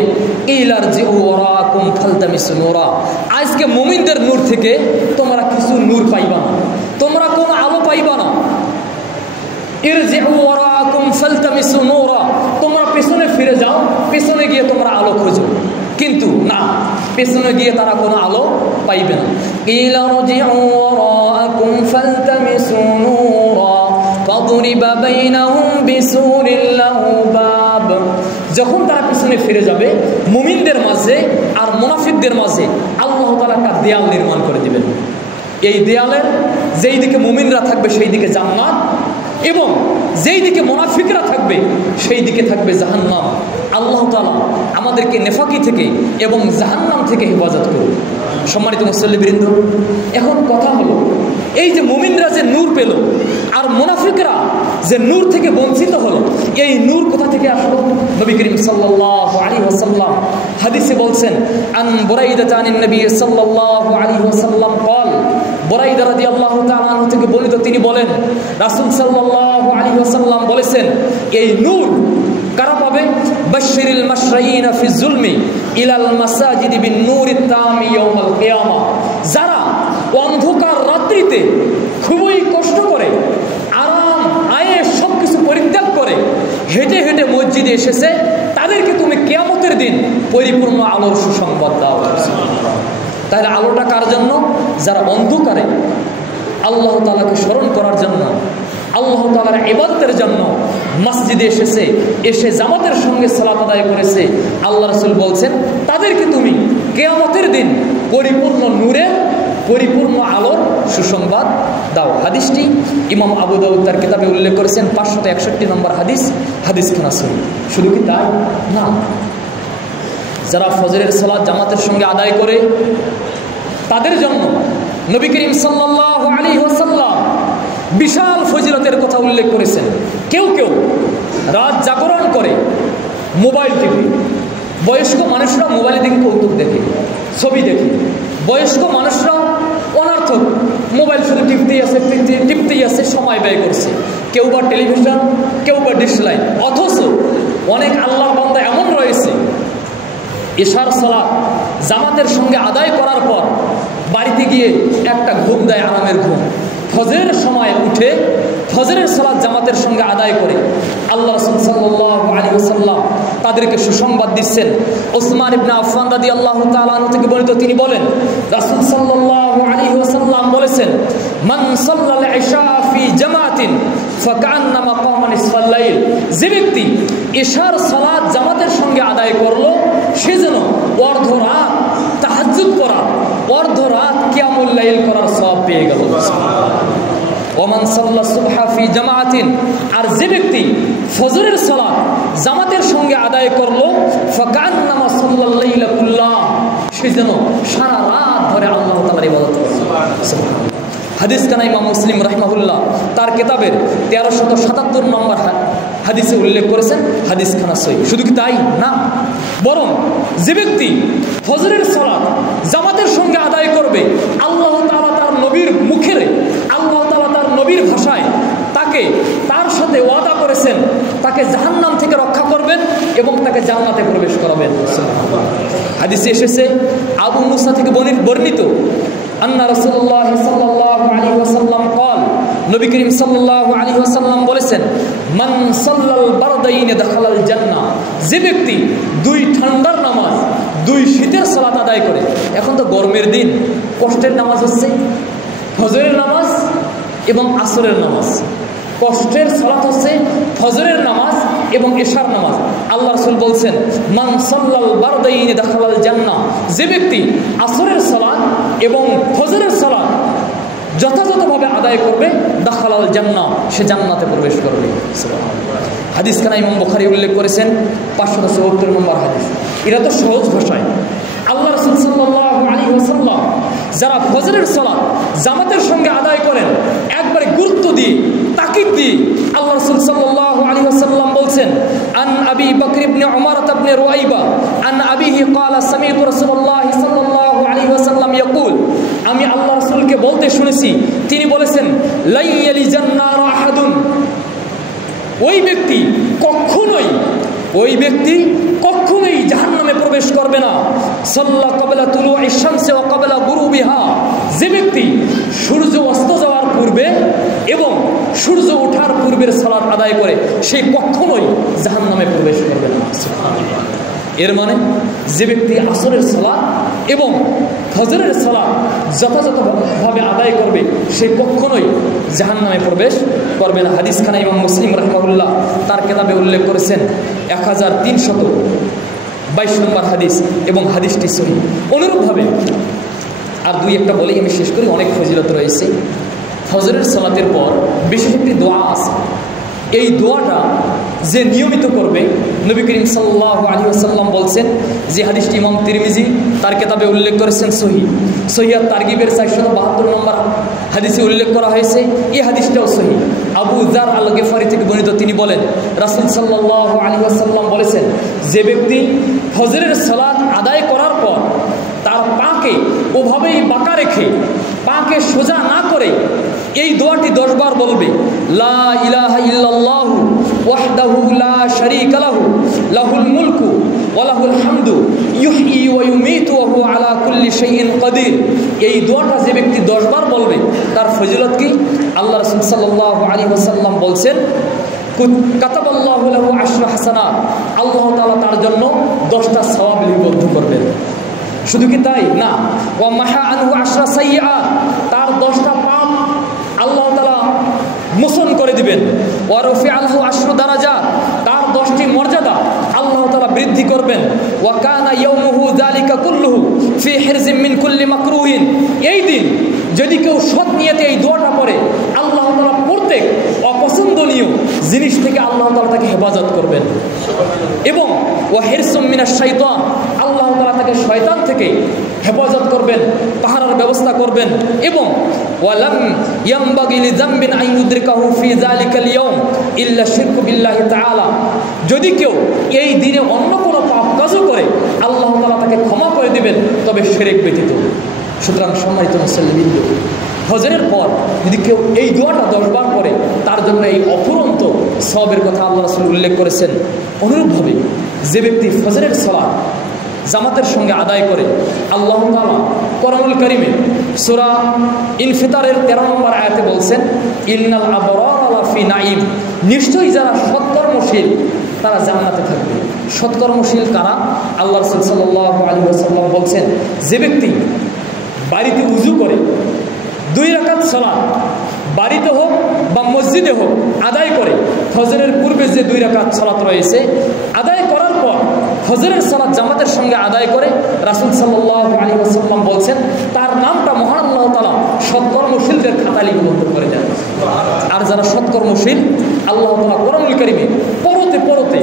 ইলারজিউ ওয়ারাকুম ফালতামিসু নূরা। আজকে মুমিনদের নূর থেকে তোমরা কিছু নূর পাইবা না, তোমরা কোনো আলো পাইবা না। ইরজিউ ওয়ারাকুম ফালতামিসু নূরা, তোমরা পেছনে ফিরে যাও, পেছনে গিয়ে তোমরা আলো খোঁজো। কিন্তু না, পেছনে গিয়ে তারা কোনো আলো পাইবে না। ইলারজিউ ওয়ারাকুম ফালতামিসু নূরা ফাদরিবা বাইনাহুম বিসুরিন লাহু বাব। যখন তারা পিছনে ফিরে যাবে, মুমিনদের মাঝে আর মুনাফিকদের মাঝে আল্লাহ তাআলা একটা দেয়াল নির্মাণ করে দিবেন। এই দেয়ালের যেই দিকে মুমিনরা থাকবে সেই দিকে জান্নাত, এবং যেই দিকে মুনাফিকরা থাকবে সেই দিকে থাকবে জাহান্নাম। আল্লাহ তাআলা আমাদেরকে নেফাকি থেকে এবং জাহান্নাম থেকে হেফাজত করুন। সম্মানিত মুসল্লিবৃন্দ, এখন কথা হলো, এই যে মুমিনরা যে নূর পেল আর মুনাফিকরা যে নূর থেকে বঞ্চিত হলো, এই নূর কোথা থেকে আসলো? নবী করিম সাল্লাল্লাহু আলাইহি ওয়াসাল্লাম হাদিসে বলছেন, আন বুরাইদা আনিন নবী সাল্লাল্লাহু আলাইহি ওয়াসাল্লাম قال, বুরাইদা রাদিয়াল্লাহু তাআলা আনহু থেকে বর্ণিত, তিনি বলেন, রাসূল সাল্লাল্লাহু আলাইহি ওয়াসাল্লাম বলেছেন, এই নূর কারা পাবে? বাশশিরিল মাশরাইনা ফি যুলমি ইলাল মাসাজিদ বিন নূরিত তামি ইয়াউমাল কিয়ামা। যারা অন্ধকার রাত্রিতে খুবই কষ্ট করে, আরাম আয়েশ সবকিছু পরিত্যাগ করে হেঁটে হেঁটে মসজিদে এসেছে, তাদেরকে তুমি কিয়ামতের দিন পরিপূর্ণ আলোর সুসংবাদ দাও। তাহলে আলোটা কার জন্য? যারা অন্ধকারে আল্লাহ তাআলাকে স্মরণ করার জন্য, আল্লাহ তাআলার ইবাদতের জন্য মসজিদে এসেছে, এসে জামাতের সঙ্গে সালাত আদায় করেছে। আল্লাহ রাসূল বলছেন, তাদেরকে তুমি কিয়ামতের দিন পরিপূর্ণ নূরের পরিপূর্ণ আলোর সুসংবাদ দাও। হাদিসটি ইমাম আবু দাউদ তার কিতাবে উল্লেখ করেছেন 561 নম্বর হাদিস, হাদিসখানা সহিহ। শুধু কি তাই না, যারা ফজরের সালাত জামাতের সঙ্গে আদায় করে তাদের জন্য নবী করিম সাল্লাল্লাহু আলাইহি ওয়াসাল্লাম বিশাল ফজিলতের কথা উল্লেখ করেছেন। কেউ কেউ রাত জাগরণ করে মোবাইল টিভি, বয়স্ক মানুষরা মোবাইলের দিকে কৌতুক দেখে, ছবি দেখে, বয়স্ক মানুষরা অনর্থক মোবাইল শুধু টিপতেই আছে, সময় ব্যয় করছে। কেউ বা টেলিভিশন, কেউ বা ডিশ লাইট। অথচ অনেক আল্লাহর বান্দা এমন রয়েছে এশার সালাত জামাতের সঙ্গে আদায় করার পর বাড়িতে গিয়ে একটা ঘুম দেয়, আরামের ঘুম। ফজরের সময় উঠে ফজরের সালাত জামাতের সঙ্গে আদায় করে আল্লাহ রাসূল সাল্লাল্লাহু আলাইহি ওয়াসাল্লাম তাদেরকে সুসংবাদ দিচ্ছেন। ওসমান ইবনে আফফান রাদিয়াল্লাহু তাআলা আনহু থেকে বর্ণিত, তিনি বলেন রাসূল সাল্লাল্লাহু আলাইহি ওয়াসাল্লাম বলেছেন, মান সাল্লাল ইশা ফি জামাতিন ফাকান্নামা কামা নিসফাল লাইল। যে ব্যক্তি ইশার সালাত জামাতের সঙ্গে আদায় করলো সে যেন অর্ধরাত তাহাজ্জুদ করা, অর্ধরাত কিয়ামুল লাইল করার সওয়াব পেয়ে গেল। ওমান সাল্লা সুবহা ফি জামাআতিন, আর যে ব্যক্তি ফজরের সালাত জামাতের সঙ্গে আদায় করলো ফাকান্নামা সাল্লাল লাইলা কুল্লাহ, সে যেন সারা রাত ধরে আল্লাহ তাআলার ইবাদত করে। সুবহানাল্লাহ। হাদিস কানা ইমাম মুসলিম রাহিমাহুল্লাহ তার কিতাবের 1377 নম্বর হাদিসে উল্লেখ করেছেন, হাদিস খানা সহিহ। শুধু কি তাই না, বরং যে ব্যক্তি ফজরের সালাত জামাতের সঙ্গে আদায় করবে আল্লাহ তাআলা তার নবীর মুখের, আল্লাহ তাআলা তার নবীর ভাষায় তাকে তার সাথে ওয়াদা করেছেন তাকে জাহান্নাম থেকে রক্ষা করবেন এবং তাকে জান্নাতে প্রবেশ করাবেন। হাদিসে এসেছে আবু মুসা থেকে বর্ণিত, আন্না রাসূলুল্লাহ সাল্লাল্লাহু আলাইহি ওয়াসাল্লাম قال, নবী করিম সাল্লাল্লাহু আলাইহি ওয়াসাল্লাম বলেছেন, মান সাল্লাল বারদাইন দাখালাল জান্নাহ। যে ব্যক্তি দুই ঠান্ডার নামাজ, দুই শীতের সালাত আদায় করে। এখন তো গরমের দিন, কষ্টের নামাজ হচ্ছে ফজরের নামাজ এবং আসরের নামাজ। কষ্টের সালাত হচ্ছে ফজরের নামাজ এবং এশার নামাজ। আল্লাহ রাসূল বলছেন, মান সাল্লাল বারদাইন দাখালাল জান্নাহ। যে ব্যক্তি আসরের সালাত এবং ফজরের সালাত যথাযথভাবে আদায় করবে দাখালাল জান্নাহ, সে জান্নাতে প্রবেশ করবে। সুবহানাল্লাহ। হাদিস খানা ইমাম বুখারী উল্লেখ করেছেন 574 নম্বর হাদিস। এটা তো সহজ ভাষায় আল্লাহ রাসূল সাল্লাল্লাহু আলাইহি ওয়াসাল্লাম যারা ফজরের সালাত জামাতের সঙ্গে আদায় করেন একবারে গুরুত্ব দিয়ে, তাকিদ দিয়ে আল্লাহ রাসূল সাল্লাল্লাহু আলাইহি ওয়াসাল্লাম বলছেন, আন আবি বকর ইবনে উমর ইবনে রুয়াইবা আন আবিহি ক্বালা সামি'তু রাসূলুল্লাহ সাল্লাল্লাহু আলাইহি ওয়াসাল্লাম ইয়াকুল। আমি আল্লাহ রাসূলকে বলতে শুনেছি, তিনি বলেছেন, লা ইয়ালিজান নার আহাদুন। ওই ব্যক্তি কখনোই জাহান্নামে প্রবেশ করবে না। সাল্লা ক্বাবলা তুলুই শামসি ওয়া ক্বাবলা গুরুবিহা। যে ব্যক্তি সূর্য অস্ত যাওয়ার পূর্বে এবং সূর্য ওঠার পূর্বের সালাত আদায় করে সে কখনোই জাহান্নামে প্রবেশ করবে না। সুবহানাল্লাহ। এর মানে যে ব্যক্তি আসরের সালাত এবং ফজরের সালাত যথাযথভাবে আদায় করবে সে কখনোই জাহান্নামে প্রবেশ করবে না। হাদিস খানা ইমাম মুসলিম রাহিমাহুল্লাহ তার কিতাবে উল্লেখ করেছেন 1322 নম্বর হাদিস এবং হাদিসটি সহিহ। অনুরূপভাবে আর দুই একটা বলেই আমি শেষ করি, অনেক ফজিলত রয়েছে। ফজরের সালাতের পর বিশেষ একটি দোয়া আছে। এই দোয়াটা যে নিয়মিত করবে, নবী করিম সাল্লাল্লাহু আলাইহি ওয়াসাল্লাম বলছেন, যে হাদিসটি ইমাম তিরমিজি তার কিতাবে উল্লেখ করেছেন সহিহ তারগিবের 472 নম্বর হাদিসে উল্লেখ করা হয়েছে। এই হাদিসটাও সহিহ। আবু যার আল গিফারি থেকে বর্ণিত, তিনি বলেন রাসূল সাল্লাল্লাহু আলাইহি ওয়াসাল্লাম বলেছেন, যে ব্যক্তি ফজরের সালাত আদায় করার পর তার পাকে ওভাবেই বাঁকা রেখে পাকে সোজা না করে এই দোয়াটি 10 বার বলবে, লা ইলাহা ইল্লাল্লাহু ওয়াহদাহু লা শারীকা লাহু লাহুল মুলকু ওয়া লাহুল হামদু ইউহয়ি ওয়া ইউমীতু ওয়া হুয়া আলা কুল্লি শাইইন কাদির। এই দোয়াটা যে ব্যক্তি 10 বার বলবে তার ফজিলত কি? আল্লাহ রাসূল সাল্লাল্লাহু আলাইহি ওয়াসাল্লাম বলছেন, কাতাবাল্লাহু লাহু 10 হাসানাত। আল্লাহ তাআলা তার জন্য 10টা সওয়াব লিপিবদ্ধ করবেন। শুধু কি তাই না, ওয়া মাহা আনহু 10 সাইয়্যাত, তার 10টা পাপ আল্লাহ তাআলা মোচন করে দিবেন। ওয়া রফিআ লাহু 10 দারাজাত, তার 10টি মর্যাদা আল্লাহ তাআলা বৃদ্ধি বৃদ্ধি করবেন। ওয়া কানা ইয়াউমুহু যালিকা কুল্লুহু ফি হিরজিম মিন কুল্লি মাকরুহিন। এই দিন যদি কেউ সৎ নিয়তে এই দোয়াটা পড়ে, আল্লাহ তাআলা প্রত্যেক অপছন্দনীয় জিনিস থেকে আল্লাহ তাআলা তাকে হেফাজত করবেন। এবং ওয়া হিরসুম মিনাশ শাইতান, আল্লাহ তাআলা তাকে শয়তান থেকে হেফাজত করবেন, পাহারার ব্যবস্থা করবেন। এবং ওয়ালাম ইয়ামবাগি লিযামবিন আন ইউদরিকাহু ফি যালিকাল ইয়াউম ইল্লা শিরকু বিল্লাহি তাআলা। যদি কেউ এই দিনে অন্য কোনো পাপ কাজও করে, আল্লাহ তাআলা তাকে ক্ষমা করে দিবেন, তবে শিরক ব্যতীত। সুতরাং সম্মানিত মুসল্লিবৃন্দ, ফজরের পর যদি কেউ এই দোয়াটা 10 বার পড়ে, তার জন্য এই অফুরন্ত সওয়াবের কথা আল্লাহ রাসূল উল্লেখ করেছেন। অনুরূপভাবে যে ব্যক্তি ফজরের সালাত জামাতের সঙ্গে আদায় করে, আল্লাহ তাআলা কোরআনুল কারীমে সূরা ইনফিতারের 13 নম্বর আয়াতে বলছেন, ইন্নাল আবরারা লাফি নাঈম, নিশ্চয়ই যারা সৎকর্মশীল তারা জান্নাতে থাকবে। সৎকর্মশীল কারা? আল্লাহ রাসূল সাল্লাল্লাহু আলাইহি ওয়াসাল্লাম বলছেন, যে ব্যক্তি বাড়িতে উযু করে 2 রাকাত সালাত বাড়িতে হোক বা মসজিদে হোক আদায় করে, ফজরের পূর্বে যে 2 রাকাত সালাত রয়েছে আদায় করার পর ফজরের সালাত জামাতের সঙ্গে আদায় করে, রাসূল সাল্লাল্লাহু আলাইহি ওয়াসাল্লাম বলছেন তার নামটা মহান আল্লাহ তাআলা সৎকর্মশীলদের খাতায় লিপিবদ্ধ করে দেন। আর যারা সৎকর্মশীল, আল্লাহ তাআলা কোরআনুল কারীমে পড়তে পড়তে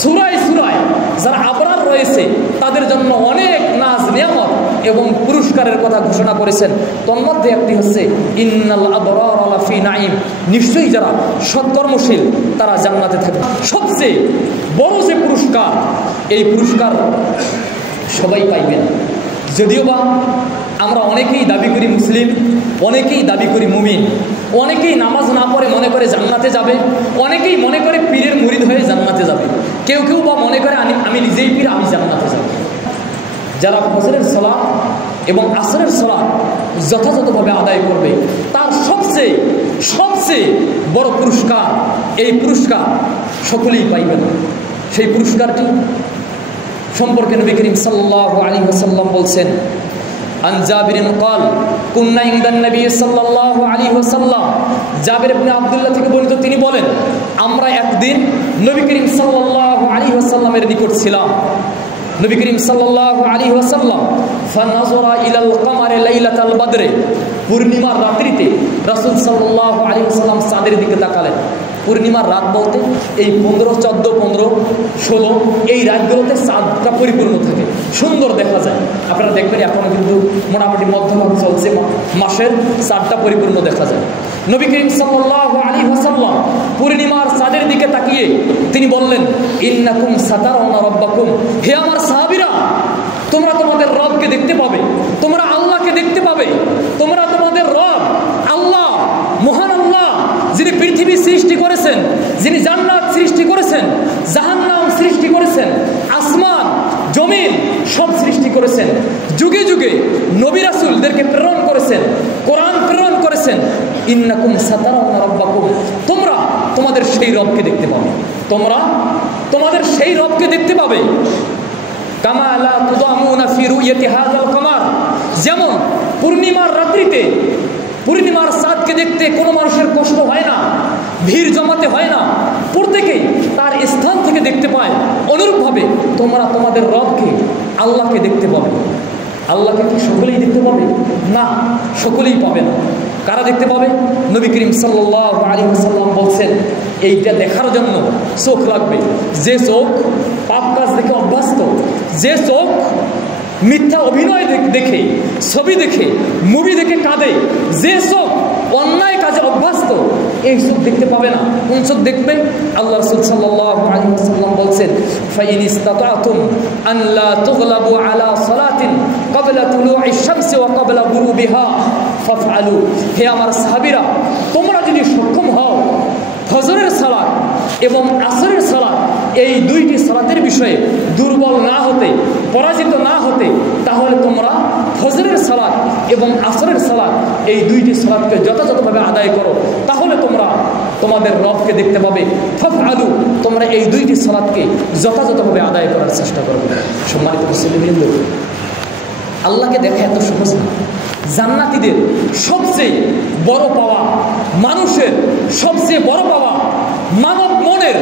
সূরায় সূরায় যারা আবরার রয়েছে তাদের জন্য অনেক নাজ নিয়ামত এবং পুরস্কারের কথা ঘোষণা করেছেন। তন্মধ্যে একটি হচ্ছে ইন্নাল আবরারা লাফি নাঈম, নিশ্চয়ই যারা সৎকর্মশীল তারা জান্নাতে থাকবে। সবচেয়ে বড় যে পুরস্কার, এই পুরস্কার সবাই পাইবেন। যদিও বা আমরা অনেকেই দাবি করি মুসলিম, অনেকেই দাবি করি মুমিন, অনেকেই নামাজ না পড়ে মনে করে জান্নাতে যাবে, অনেকেই মনে করে পীরের মুরিদ হয়ে জান্নাতে যাবে, কেউ কেউ বা মনে করে আমি নিজেই পীর, আমি জান্নাতে যাব। যারা ফজরের সালাত এবং আসরের সালাত যথাযথভাবে আদায় করবে, তার সবচেয়ে বড় পুরস্কার, এই পুরস্কার সকলেই পাইবেন। সেই পুরস্কারটি সম্পর্কে নবী করিম সাল্লাল্লাহু আলাইহি ওয়াসাল্লাম বলছেন, আন জাবিরিন ক্বাল কুন্না ইনদান নবী সাল্লাল্লাহু আলাইহি ওয়াসাল্লাম, জাবির ইবনে আব্দুল্লাহ থেকে বর্ণিত, তিনি বলেন আমরা একদিন নবী করিম সাল্লাল্লাহু আলাইহি ওয়াসাল্লামের নিকট ছিলাম। নবী করিম সাল্লাল্লাহু আলাইহি ওয়াসাল্লাম ফানাযরা ইলাল কামারি লাইলাতাল বদরে, পূর্ণিমার রাত্রিতে রাসূল সাল্লাল্লাহু আলাইহি ওয়াসাল্লাম চাঁদের দিকে তাকালেন। পূর্ণিমার রাত বলতে এই 15, 14, 15, 16 এই রাতগুলোতে চাঁদটা পরিপূর্ণ থাকে, সুন্দর দেখা যায়। আপনারা দেখবেন এখনো কিন্তু মোটামুটি মধ্যভাগ চলছে, মাসের চাঁদটা পরিপূর্ণ দেখা যায়। নবী করিম সাল্লাল্লাহু আলাইহি ওয়াসাল্লাম পূর্ণিমার চাঁদের দিকে তাকিয়ে তিনি বললেন, ইন্নাকুম সাতারাউনা রাব্বাকুম, হে আমার সাহাবীরা, তোমরা তোমাদের রবকে দেখতে পাবে, তোমরা আল্লাহকে দেখতে পাবে। তোমরা তোমাদের রব আল্লাহ, মহান আল্লাহ, যিনি পৃথিবী সৃষ্টি করেছেন, যিনি জান্নাত সৃষ্টি করেছেন, জাহান্নাম সৃষ্টি করেছেন, আসমান জমিন সব সৃষ্টি করেছেন, যুগে যুগে নবী রাসূলদেরকে প্রেরণ করেছেন, কোরআন প্রেরণ করেছেন। ইন্নাকুম সাতারাউনা রাব্বাকুম, তোমরা তোমাদের সেই রবকে দেখতে পাবে, তোমরা তোমাদের সেই রবকে দেখতে পাবে। কামা লা তুদামুনা ফি রুয়াতি হাযাল কামার, যেমন পূর্ণিমার রাত্রিতে পূর্ণিমার চাঁদকে দেখতে কোনো মানুষের কষ্ট হয় না, ভিড় জমাতে হয় না, প্রত্যেকেই তার স্থান থেকে দেখতে পায়। অনুরূপভাবে তোমরা তোমাদের রবকে, আল্লাহকে দেখতে পাবে। আল্লাহকে কি সকলেই দেখতে পাবে? না, সকলেই পাবে না। কারা দেখতে পাবে? নবী করিম সাল্লাল্লাহু আলাইহি ওয়াসাল্লাম বলছেন, এইটা দেখার জন্য চোখ লাগবে। যে চোখ পাপ কাজ দেখে অভ্যস্ত, যে চোখ মিথ্যা অভিনয় দেখে, ছবি দেখে, মুভি দেখে কাঁদে, যে চোখ অন্যায় কাজে অভ্যস্ত, এই চোখ দেখতে পাবে না। কোন চোখ দেখবে? আল্লাহ রাসূল সাল্লাল্লাহু আলাইহি ওয়াসাল্লাম বলছেন, ফাইন ইসতাতাতুম আন লা তুগলাবু আলা সালাতিন ক্বাবলা তুলুইশ শামসি ওয়া ক্বাবলা গুরুবিহা ফাফআলু। হে আমার সাহাবীরা, তোমরা যদি সক্ষম হও ফজরের সালাত এবং আসরের সালাত, এই দুইটি সালাতের বিষয়ে দুর্বল না হতে, পরাজিত না হতে, তাহলে তোমরা ফজরের সালাত এবং আসরের সালাত এই দুইটি সালাতকে যথাযথভাবে আদায় করো, তাহলে তোমরা তোমাদের রবকে দেখতে পাবে। ফাফআলু, তোমরা এই দুইটি সালাতকে যথাযথভাবে আদায় করার চেষ্টা করবে। সম্মানিত মুসলিমবৃন্দ, আল্লাহকে দেখা এত সহজ না। জান্নাতীদের সবচেয়ে বড় পাওয়া, মানুষের সবচেয়ে বড় পাওয়া, মানব মনের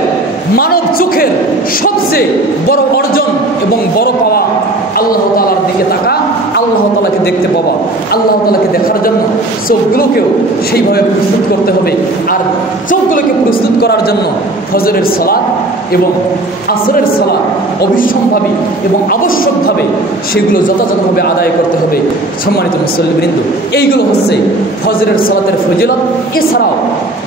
মানব চোখের সবচেয়ে বড় অর্জন এবং বড় পাওয়া আল্লাহ তাআলার দিকে তাকা, আল্লাহ তাআলাকে দেখতে পাওয়া। আল্লাহ তাআলাকে দেখার জন্য চোখগুলোকেও সেইভাবে প্রস্তুত করতে হবে। আর চোখগুলোকে প্রস্তুত করার জন্য ফজরের সালাত এবং আসরের সালাত অবিসম্ভাবী এবং আবশ্যকভাবে সেগুলো যথাযথভাবে আদায় করতে হবে। সম্মানিত মুসল্লিবৃন্দ, এইগুলো হচ্ছে ফজরের সালাতের ফজিলত। এছাড়াও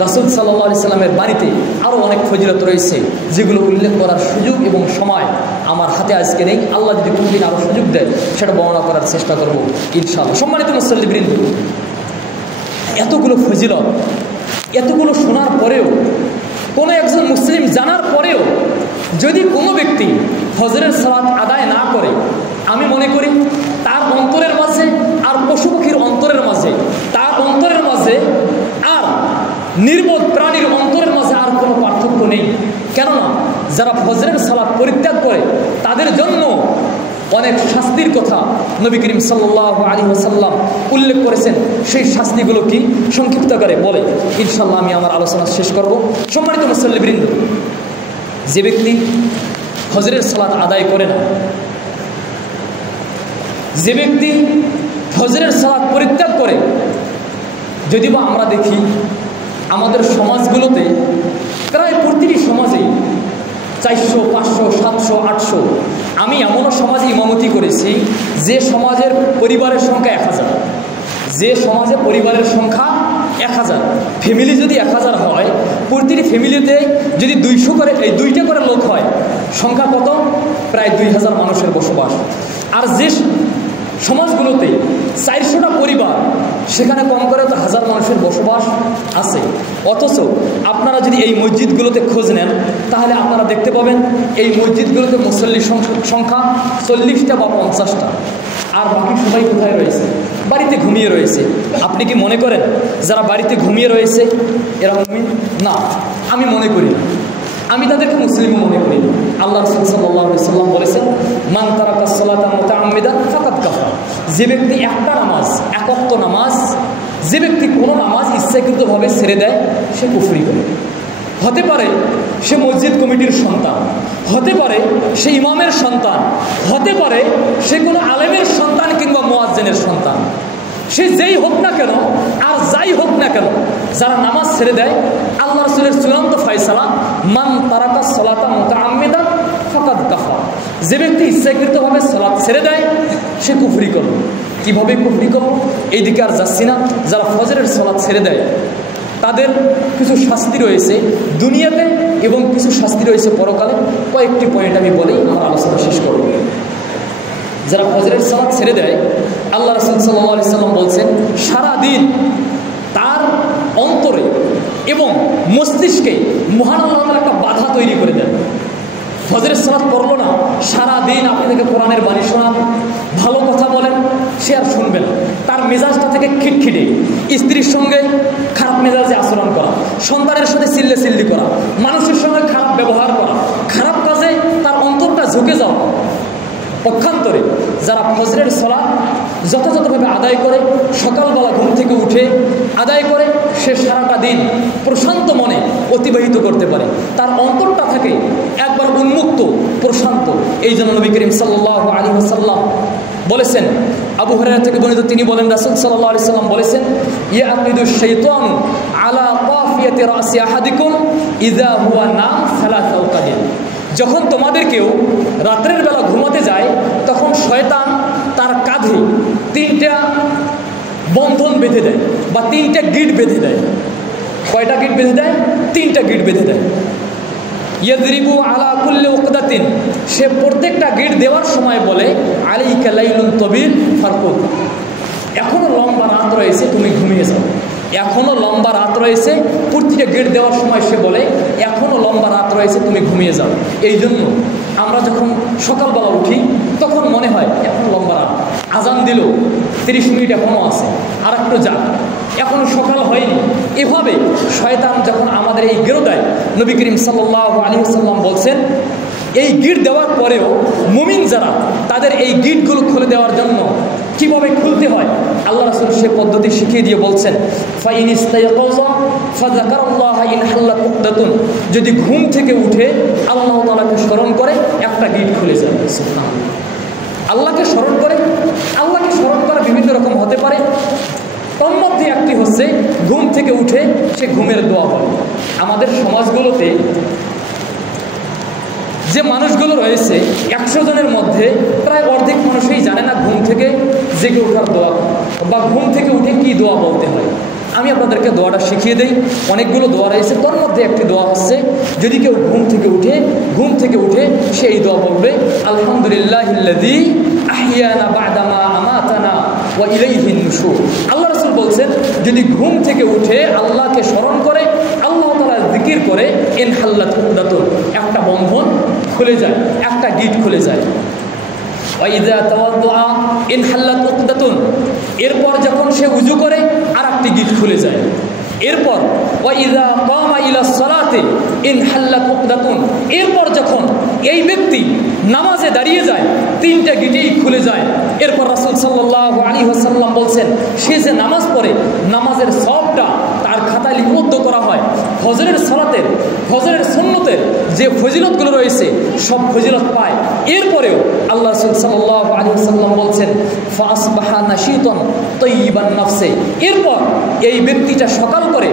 রাসূল সাল্লাল্লাহু আলাইহি সাল্লামের বাড়িতে আরও অনেক ফজিলত রয়েছে, যেগুলো উল্লেখ করার সুযোগ এবং সময় আমার হাতে আজকে নেই। আল্লাহ যদি কোনদিন আরও সুযোগ দেয় সেটা বর্ণনা করার চেষ্টা করব ইনশাআল্লাহ। সম্মানিত মুসল্লিবৃন্দ, এতগুলো ফজিলত, এতগুলো শোনার পরেও, কোনো একজন মুসলিম জানার পরেও যদি কোনো ব্যক্তি ফজরের সালাত আদায় না করে, আমি মনে করি তার অন্তরের মাঝে আর পশু পাখির অন্তরের মাঝে, তার অন্তরের মাঝে আর নির্বোধ প্রাণীর অন্তরের মাঝে আর কোনো পার্থক্য নেই। কেননা যারা ফজরের সালাত পরিত্যাগ করে তাদের জন্য অনেক শাস্তির কথা নবী করিম সাল্লাল্লাহু আলাইহি ওয়াসাল্লাম উল্লেখ করেছেন। সেই শাস্তিগুলো কি সংক্ষিপ্ত করে বলে ইনশাআল্লাহ আমি আমার আলোচনা শেষ করব। সম্মানিত মুসল্লিবৃন্দ, যে ব্যক্তি ফজরের সালাত আদায় করে না, যে ব্যক্তি ফজরের সালাত পরিত্যাগ করে, যদি বা আমরা দেখি আমাদের সমাজগুলোতে প্রায় প্রতিটি সমাজেই 400, 500, 700, 800, আমি এমনও সমাজে ইমামতি করেছি যে সমাজের পরিবারের সংখ্যা 1000, যে সমাজে পরিবারের সংখ্যা 1000, ফ্যামিলি যদি 1000 হয়, প্রতিটি ফ্যামিলিতে যদি 200 করে, এই 2টা করে লোক হয়, সংখ্যা কত? প্রায় 2000 মানুষের বসবাস। আর যে সমাজগুলোতে 400টা পরিবার, সেখানে কম করে তো 1000 মানুষের বসবাস আছে। অথচ আপনারা যদি এই মসজিদগুলোতে খোঁজ নেন তাহলে আপনারা দেখতে পাবেন এই মসজিদগুলোতে মুসল্লির সংখ্যা 40টা বা 50টা। আর বাকি সবাই কোথায় রয়েছে? বাড়িতে ঘুমিয়ে রয়েছে। আপনি কি মনে করেন যারা বাড়িতে ঘুমিয়ে রয়েছে এরা মুমিন? না, আমি মনে করি না, আমি তাদেরকে মুসলিমও মনে করি না। আল্লাহ রাসূল সাল্লাল্লাহু আলাইহি ওয়াসাল্লাম বলেছেন, মান তারাকা সালাতা মুতাআম্মিদান ফাকাদ কাফার। যে ব্যক্তি একটা নামাজ, এক ওয়াক্ত নামাজ, যে ব্যক্তি কোনো নামাজ ইচ্ছাকৃতভাবে ছেড়ে দেয় সে কুফরি করে। হতে পারে সে মসজিদ কমিটির সন্তান, হতে পারে সে ইমামের সন্তান, হতে পারে সে কোনো আলেমের সন্তান কিংবা মুয়াজ্জিনের সন্তান। সে যেই হোক না কেন আর যাই হোক না কেন, যারা নামাজ ছেড়ে দেয়, আল্লাহ রাসূলের চূড়ান্ত ফয়সালা, মান তারাকা সালাতা মুতাআম্মিদান ফাকাদ কাফার। যে ব্যক্তি ইচ্ছাকৃতভাবে সালাত ছেড়ে দেয় সে কুফরি করবে। কিভাবে কুফরি করব এইদিকে আর যাচ্ছি না। যারা ফজরের সালাত ছেড়ে দেয় তাদের কিছু শাস্তি রয়েছে দুনিয়াতে এবং কিছু শাস্তি রয়েছে পরকালে। কয়েকটি পয়েন্ট আমি বলেই আমার আলোচনা শেষ করব। যারা ফজরের সালাত ছেড়ে দেয়, আল্লাহ রাসূল সাল্লাল্লাহু আলাইহি সাল্লাম বলছেন, সারাদিন তার অন্তরে এবং মস্তিষ্কে মহান আল্লাহ তাআলা একটা বাধা তৈরি করে দেন। ফজরের সালাত পড়লো না, সারাদিন আপনি তাকে কোরআনের বাণী শোনান, ভালো কথা বলেন, সে আর শুনবে না। তার মেজাজটা থেকে খিটখিটে, স্ত্রীর সঙ্গে খারাপ মেজাজে আচরণ করা, সন্তানের সাথে চিল্লি করা, মানুষের সঙ্গে খারাপ ব্যবহার করা, খারাপ কাজে তার অন্তরটা ঝুঁকে যাওয়া। পক্ষান্তরে যারা ফজরের সালাত যথাযথভাবে আদায় করে, সকালবেলা ঘুম থেকে উঠে আদায় করে, সে সারাটা দিন প্রশান্ত মনে অতিবাহিত করতে পারে। তার অন্তরটা থাকে একবার উন্মুক্ত, প্রশান্ত। এই জন্য নবী করিম সাল্লাল্লাহু আলাইহি ওয়াসাল্লাম বলেছেন, আবু হুরায়রা থেকে বর্ণিত, তিনি বলেন, রাসূল সাল্লাল্লাহু আলাইহি ওয়াসাল্লাম বলেছেন, ইয়াকিদুশ শাইতানু আলা কাফিয়াতি রাসি আহাদিকুম ইযা হুয়া নাম সালাসা ওয়াকাদিন। যখন তোমাদের কেউ রাতের বেলা ঘুমাতে যায়, তখন শয়তান তার কাঁধে 3টা বন্ধন বেঁধে দেয় বা 3টা গিট বেঁধে দেয়। কয়টা গিট বেঁধে দেয়? 3টা গিট বেঁধে দেয়। ইয়াদরিবু আলা কুল্লি উকদাতিন, সে প্রত্যেকটা গিট দেওয়ার সময় বলে, আলাইকা লাইলুন তাবিল ফারকুদ, এখনো লম্বা রাত রয়েছে, তুমি ঘুমিয়ে যাও। এখনো লম্বা রাত রয়েছে, প্রতিটা গেট দেওয়ার সময় সে বলে, এখনো লম্বা রাত রয়েছে, তুমি ঘুমিয়ে যাও। এই জন্য আমরা যখন সকালবেলা উঠি তখন মনে হয় এখন লম্বা রাত, আজান দিল 30 মিনিট এখনো আছে, আর একটু যাক, এখনো সকাল হয়নি। এভাবে শয়তান যখন আমাদের এই গেরো দেয়, নবী করিম সাল্লাল্লাহু আলাইহি ওয়াসাল্লাম বলছেন, এই গিট দেওয়ার পরেও মুমিন যারা, তাদের এই গিটগুলো খুলে দেওয়ার জন্য কিভাবে খুলতে হয় আল্লাহ রাসূল সে পদ্ধতি শিখিয়ে দিয়ে বলছেন, ফাইন ইস্তাইকাযা ফাযাকারাল্লাহা ইন হাল্লাত উকদাতুন, যদি ঘুম থেকে উঠে আল্লাহ তাআলাকে স্মরণ করে একটা গিট খুলে যায়। সুবহানাল্লাহ। আল্লাহকে স্মরণ করা বিভিন্ন রকম হতে পারে। তার মধ্যে একটি হচ্ছে ঘুম থেকে উঠে সে ঘুমের দোয়া বলে। আমাদের সমাজগুলোতে যে মানুষগুলো রয়েছে 100 জনের মধ্যে প্রায় অর্ধেক মানুষই জানে না ঘুম থেকে জেগে ওঠার দোয়া বা ঘুম থেকে উঠে কি দোয়া বলতে হয়। আমি আপনাদেরকে দোয়াটা শিখিয়ে দেই। অনেকগুলো দোয়া রয়েছে, তার মধ্যে একটি দোয়া হচ্ছে যদি কেউ ঘুম থেকে উঠে সে এই দোয়া বলবে, আলহামদুলিল্লাহিল্লাযী আহিয়ানা বা'দা মা আমাতানা ওয়া ইলাইহিন নুশুর। আল্লাহ রাসূল বলছেন যদি ঘুম থেকে উঠে আল্লাহকে স্মরণ করে, আল্লাহ তাআলার জিকির করে, ইনহাল্লাত উকদাতুন, একটা বন্ধন খুলে যায়, একটা গিট খুলে যায়। ওয়াইযা তাওয়াদ্দা ইনহাল্লাত উকদাতুন, এরপর যখন সে উযু করে আর একটি গিট খুলে যায়। এরপর ওয়াইযা কামা ইলাস সালাতি ইনহাল্লাত উকদাতুন, এরপর যখন এই ব্যক্তি নামাজে দাঁড়িয়ে যায় 3টা গিটেই খুলে যায়। এরপর রাসূল সাল্লাল্লাহু আলাইহি ওয়াসাল্লাম বলছেন সে যে নামাজ পড়ে নামাজের সওয়াবটা তার খাতায় লিপিবদ্ধ করা হয়। ফজরের সুন্নতের যে ফজিলতগুলো রয়েছে সব ফজিলত পায়। এরপরেও আল্লাহ রাসূল সাল্লাল্লাহু আলাইহি ওয়াসাল্লাম বলছেন ফাসবাহা নাশীতান তাইয়িবান নাফসে, এরপর এই ব্যক্তিটা সকাল করে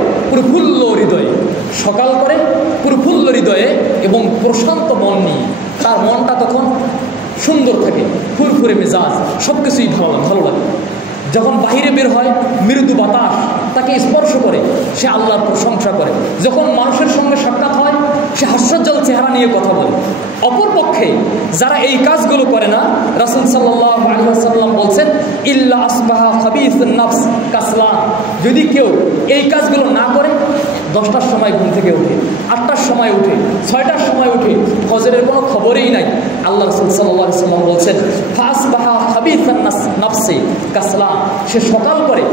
প্রফুল্ল হৃদয়ে এবং প্রশান্ত মন নিয়ে। তার মনটা তখন সুন্দর থাকে, ফুরফুরে মেজাজ, সব কিছুই ভালো লাগে। যখন বাহিরে বের হয় মৃদু বাতাস তাকে স্পর্শ করে, সে আল্লাহর প্রশংসা করে। যখন মানুষের সঙ্গে সাক্ষাৎ হয় সে হাস্যোজ্জ্বল চেহারা নিয়ে কথা বলে। অপরপক্ষে যারা এই কাজগুলো করে না, রাসূল সাল্লাল্লাহু আলাইহি ওয়াসাল্লাম বলছেন ইল্লা আসবাহা খাবিসুন নাফস কাসলান, যদি কেউ এই কাজগুলো না করে 10টার সময় ঘুম থেকে উঠে, 8টার সময় উঠে, 6টার সময় উঠে, ফজরের কোনো খবরই নাই, আল্লাহ রাসূল সাল্লাল্লাহু আলাইহি ওয়াসাল্লাম বলছেন ফাসবাহা খাবিসুন নাফসি কাসলান, সে সকাল করে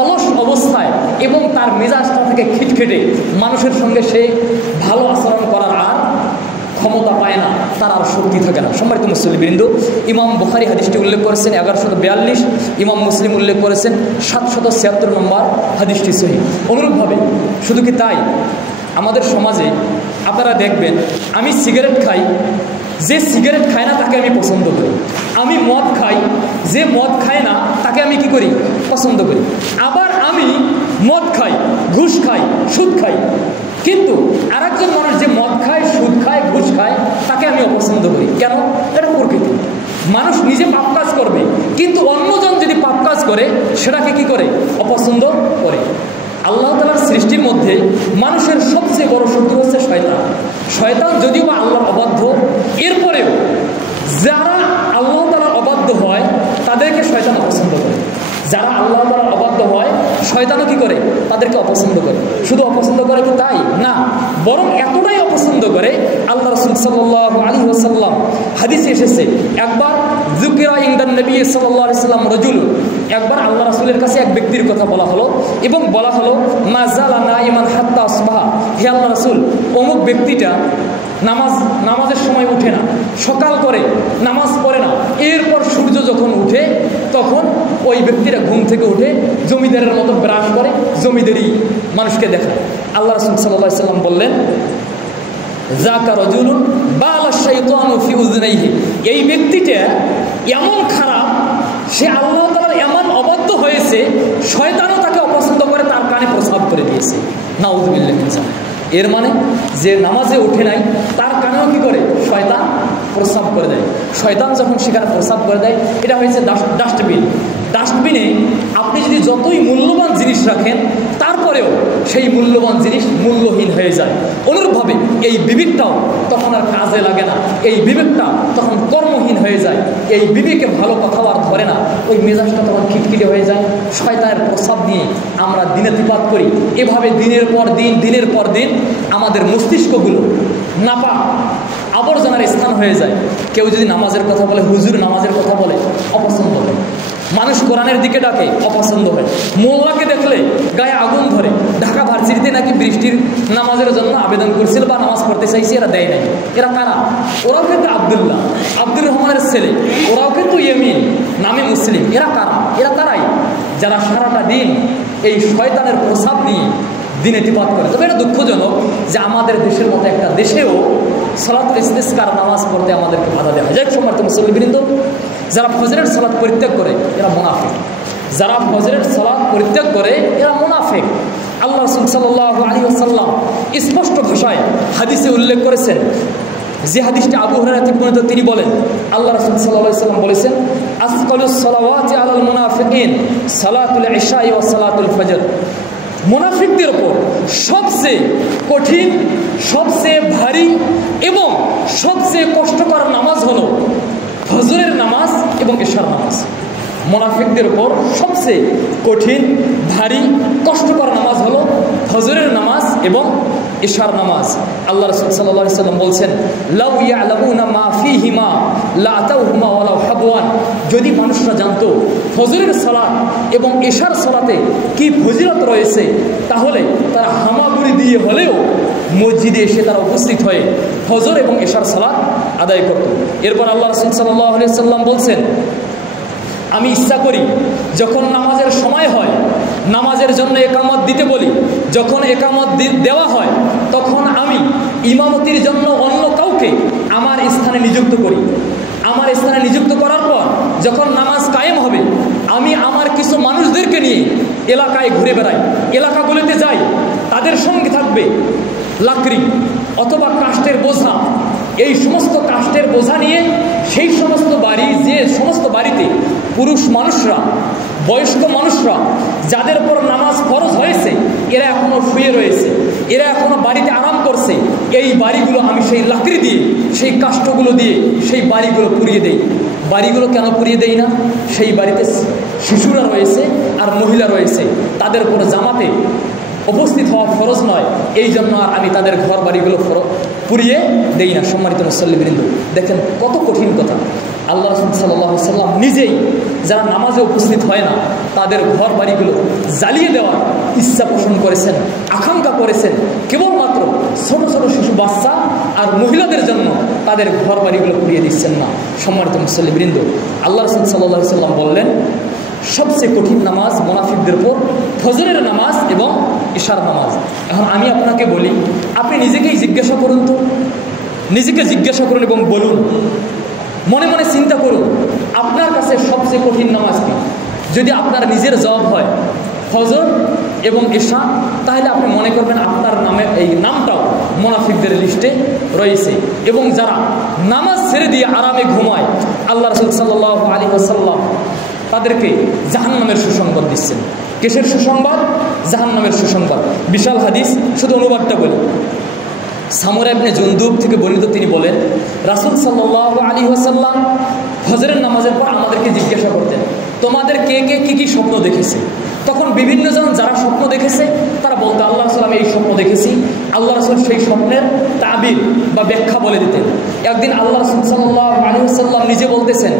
অলস অবস্থায় এবং তার মেজাজটা থেকে খিটখিটে, মানুষের সঙ্গে সে ভালো আচরণ করার আর ক্ষমতা পায় না, তার আর শক্তি থাকে না। সম্মানিত মুসলিমবৃন্দ, ইমাম বুখারী হাদিসটি উল্লেখ করেছেন 1142, ইমাম মুসলিম উল্লেখ করেছেন 776 নম্বর হাদিসটি সহিহ। অনুরূপভাবে শুধু কি তাই, আমাদের সমাজে আপনারা দেখবেন আমি সিগারেট খাই, যে সিগারেট খায় না তাকে আমি পছন্দ করি। আমি মদ খাই, যে মদ খায় না তাকে আমি কি করি, পছন্দ করি। আবার আমি মদ খাই, ঘুষ খাই, সুদ খাই, কিন্তু আরেকজন মানুষ যে মদ খায়, সুদ খায়, ঘুষ খায় তাকে আমি অপছন্দ করি। কেন? এটা প্রকৃতি। মানুষ নিজে পাপ কাজ করবে, কিন্তু অন্যজন যদি পাপ কাজ করে সেটাকে কি করে, অপছন্দ করে। আল্লাহ তাআলার সৃষ্টির মধ্যে মানুষের সবচেয়ে বড় শত্রু হচ্ছে শয়তান। শয়তান যদিও বা আল্লাহর অবাধ্য, এরপরেও যারা আল্লাহ তাআলার অবাধ্য হয় তাদেরকে শয়তান অপছন্দ করে। যারা আল্লাহ তাআলার অবাধ্য হয় শয়তানও কি করে, তাদেরকে অপছন্দ করে। শুধু অপছন্দ করে কি তাই না, বরং এতটাই অপছন্দ করে, আল্লাহ রাসূল সাল্লাল্লাহু আলাইহি ওয়াসাল্লাম হাদিসে এসেছে একবার যুকিরা ইনদান নবী সাল্লাল্লাহু আলাইহি ওয়াসাল্লাম রাজুল, একবার আল্লাহ রাসূলের কাছে এক ব্যক্তির কথা বলা হলো এবং বলা হলো মাযালা নাইমান হাত্তা আসবাহা, হে আল্লাহ রাসূল অমুক ব্যক্তিটা নামাজের সময় উঠে না, সকাল করে নামাজ পড়ে না, এরপর সূর্য যখন উঠে তখন ওই ব্যক্তিরা ঘুম থেকে উঠে জমিদারের মতো ব্রাশ করে, জমিদারি মানুষকে দেখায়। আল্লাহ রাসূল সাল্লাল্লাহু আলাইহি ওয়াসাল্লাম বললেন যাকা রাজুলুন বালা শাইতানু ফি উযনাইহি, এই ব্যক্তিটা এমন খারাপ, সে আল্লাহ তাআলার এমন অবাধ্য হয়েছে শয়তানও তাকে অপছন্দ করে, তার কানে প্রসাব করে দিয়েছে। নাউযুবিল্লাহি মিন যালিক। এর মানে যে নামাজে ওঠে নাই তার কানেও কি করে, শয়তান প্রসাব করে দেয়। শয়তান যখন সেখানে প্রসাব করে দেয়, এটা হয়েছে ডাস্টবিন। ডাস্টবিনে আপনি যদি যতই মূল্যবান জিনিস রাখেন তারপরেও সেই মূল্যবান জিনিস মূল্যহীন হয়ে যায়। অনুরূপভাবে এই বিবেকটাও তখন আর কাজে লাগে না, এই বিবেকটা তখন কর্মহীন হয়ে যায়, এই বিবেকে ভালো কথাও আর ধরে না, ওই মেজাজটা তখন খিটখিটে হয়ে যায়। শয়তানের প্রসাব নিয়ে আমরা দিনাতিপাত করি। এভাবে দিনের পর দিন আমাদের মস্তিষ্কগুলো নাপাক আবর্জনার স্থান হয়ে যায়। কেউ যদি নামাজের কথা বলে, হুজুর নামাজের কথা বলে, অপছন্দ হয়। মানুষ কোরআনের দিকে ডাকে, অপছন্দ হয়। মোল্লাকে দেখলে গায়ে আগুন ধরে। ঢাকা ভার্সিটিতে নাকি বৃষ্টির নামাজের জন্য আবেদন করছিল বা নামাজ পড়তে চাইছে, এরা দেয় নাই। এরা কারা? ওরাও কিন্তু আব্দুর রহমানের ছেলে, ওরাও কিন্তু ইয়েমিন নামে মুসলিম। এরা কারা? এরা তারাই যারা সারাটা দিন এই শয়তানের প্রসাব নিয়ে দিন ইতিবাদ করে। তবে এটা দুঃখজনক যে আমাদের দেশের মতো একটা দেশেও সালাতুল ইস্তিসকার নামাজ পড়তে আমাদেরকে বাধা দেওয়া হয়। যাই সম্মানিত মুসল্লিবৃন্দ, যারা ফজরের সালাত পরিত্যাগ করে এরা মুনাফিক। যারা ফজরের সালাত পরিত্যাগ করে এরা মুনাফিক। আল্লাহ রাসূল সাল্লাল্লাহু আলাইহি ওয়াসাল্লাম স্পষ্ট ভাষায় হাদিসে উল্লেখ করেছেন, যে হাদিসটা আবু হুরায়রা থেকে বর্ণিত, তিনি বলেন আল্লাহ রাসূল সাল্লাল্লাহু আলাইহি ওয়াসাল্লাম বলেছেন, আসকালুস সালাওয়াতি আলাল মুনাফিকিন সালাতুল ইশা ওয়া সালাতুল ফজর। মুনাফিকদের উপর সবচেয়ে কঠিন, সবচেয়ে ভারী এবং সবচেয়ে কষ্টকর নামাজ হলো ফজরের নামাজ এবং ইশার নামাজ। মুনাফিকদের উপর সবচেয়ে কঠিন, ভারী, কষ্টকর নামাজ হলো ফজরের নামাজ এবং ইশার নামাজ। আল্লাহ রাসূল সাল্লাল্লাহু আলাইহি ওয়াসাল্লাম বলছেন, লাউ ইয়ালামুনা মা ফীহিমা লা আতাউহুমা ওয়ালাউ হাবওয়ান। যদি মানুষরা জানতো ফজরের সালাত এবং ইশার সালাতে কি ফজিলত রয়েছে, তাহলে তারা হামাগুড়ি দিয়ে হলেও মসজিদে এসে তারা উপস্থিত হয়ে ফজর এবং ইশার সালাত আদায় করত। এরপর আল্লাহ রাসূল সাল্লাল্লাহু আলাইহি ওয়াসাল্লাম বলছেন, আমি ইচ্ছা করি যখন নামাজের সময় হয় নামাজের জন্য একামত দিতে বলি, যখন একামত দেওয়া হয় তখন আমি ইমামতির জন্য অন্য কাউকে আমার স্থানে নিযুক্ত করি। আমার স্থানে নিযুক্ত করার পর যখন নামাজ কায়েম হবে, আমি আমার কিছু মানুষদেরকে নিয়ে এলাকায় ঘুরে বেড়াই, এলাকাগুলোতে যাই, তাদের সঙ্গে থাকবে লাকড়ি অথবা কাষ্ঠের বোঝা। এই সমস্ত কাষ্ঠের বোঝা নিয়ে সেই সমস্ত বাড়ি, যে সমস্ত বাড়িতে পুরুষ মানুষরা, বয়স্ক মানুষরা, যাদের উপর নামাজ ফরজ হয়েছে, এরা এখনও শুয়ে রয়েছে, এরা এখনও বাড়িতে আরাম করছে, এই বাড়িগুলো আমি সেই লাকড়ি দিয়ে, সেই কাষ্ঠগুলো দিয়ে সেই বাড়িগুলো পুড়িয়ে দেই। বাড়িগুলো কেন পুড়িয়ে দেই না? সেই বাড়িতে শিশুরা রয়েছে আর মহিলা রয়েছে, তাদের উপর জামাতে উপস্থিত হওয়া ফরজ নয়, এই জন্য আর আমি তাদের ঘর বাড়িগুলো পুড়িয়ে দেই না। সম্মানিত মুসল্লিবৃন্দ, দেখেন কত কঠিন কথা। আল্লাহ রাসূল সাল্লাল্লাহু আলাইহি ওয়াসাল্লাম নিজেই যারা নামাজে উপস্থিত হয় না তাদের ঘর বাড়িগুলো জ্বালিয়ে দেওয়ার ইচ্ছা পোষণ করেছেন, আকাঙ্ক্ষা করেছেন, কেবলমাত্র ছোট ছোট শিশু বাচ্চা আর মহিলাদের জন্য তাদের ঘর বাড়িগুলো পুড়িয়ে দিচ্ছেন না। সম্মানিত মুসল্লিবৃন্দ, আল্লাহ রাসূল সাল্লাল্লাহু আলাইহি ওয়াসাল্লাম বললেন, সবচেয়ে কঠিন নামাজ মুনাফিকদের উপর ফজরের নামাজ এবং ইশার নামাজ। এখন আমি আপনাকে বলি, আপনি নিজেকেই জিজ্ঞাসা করুন তো, নিজেকে জিজ্ঞাসা করুন এবং বলুন, মনে মনে চিন্তা করুন আপনার কাছে সবচেয়ে কঠিন নামাজ কি। যদি আপনার নিজের জবাব হয় ফজর এবং ইশা, তাহলে আপনি মনে করবেন আপনার নামে এই নামটাও মুনাফিকদের লিস্টে রয়েছে। এবং যারা নামাজ ছেড়ে দিয়ে আরামে ঘুমায়, আল্লাহ রাসূল সাল্লাল্লাহু আলাইহি ওয়াসাল্লাম তাদেরকে জাহান্নামের সুসংবাদ দিচ্ছেন। কিসের সুসংবাদ? জাহান্নামের সুসংবাদ। বিশাল হাদিস, শুধু অনুবাদটা বলি। সামরা ইবনে জুনদুব থেকে বর্ণিত, তিনি বলেন, রাসূল সাল্লাল্লাহু আলাইহি ওয়াসাল্লাম ফজরের নামাজের পর আমাদেরকে জিজ্ঞাসা করতেন, তোমাদের কে কে কি কি স্বপ্ন দেখেছে? তখন বিভিন্ন জন যারা স্বপ্ন দেখেছে তারা বলতো, আল্লাহ রাসূল আমি এই স্বপ্ন দেখেছি। আল্লাহ রাসূল সেই স্বপ্নের তাবির বা ব্যাখ্যা বলে দিতেন। একদিন আল্লাহ রাসূল সাল্লাল্লাহু আলাইহি ওয়াসাল্লাম নিজে বলতেছেন,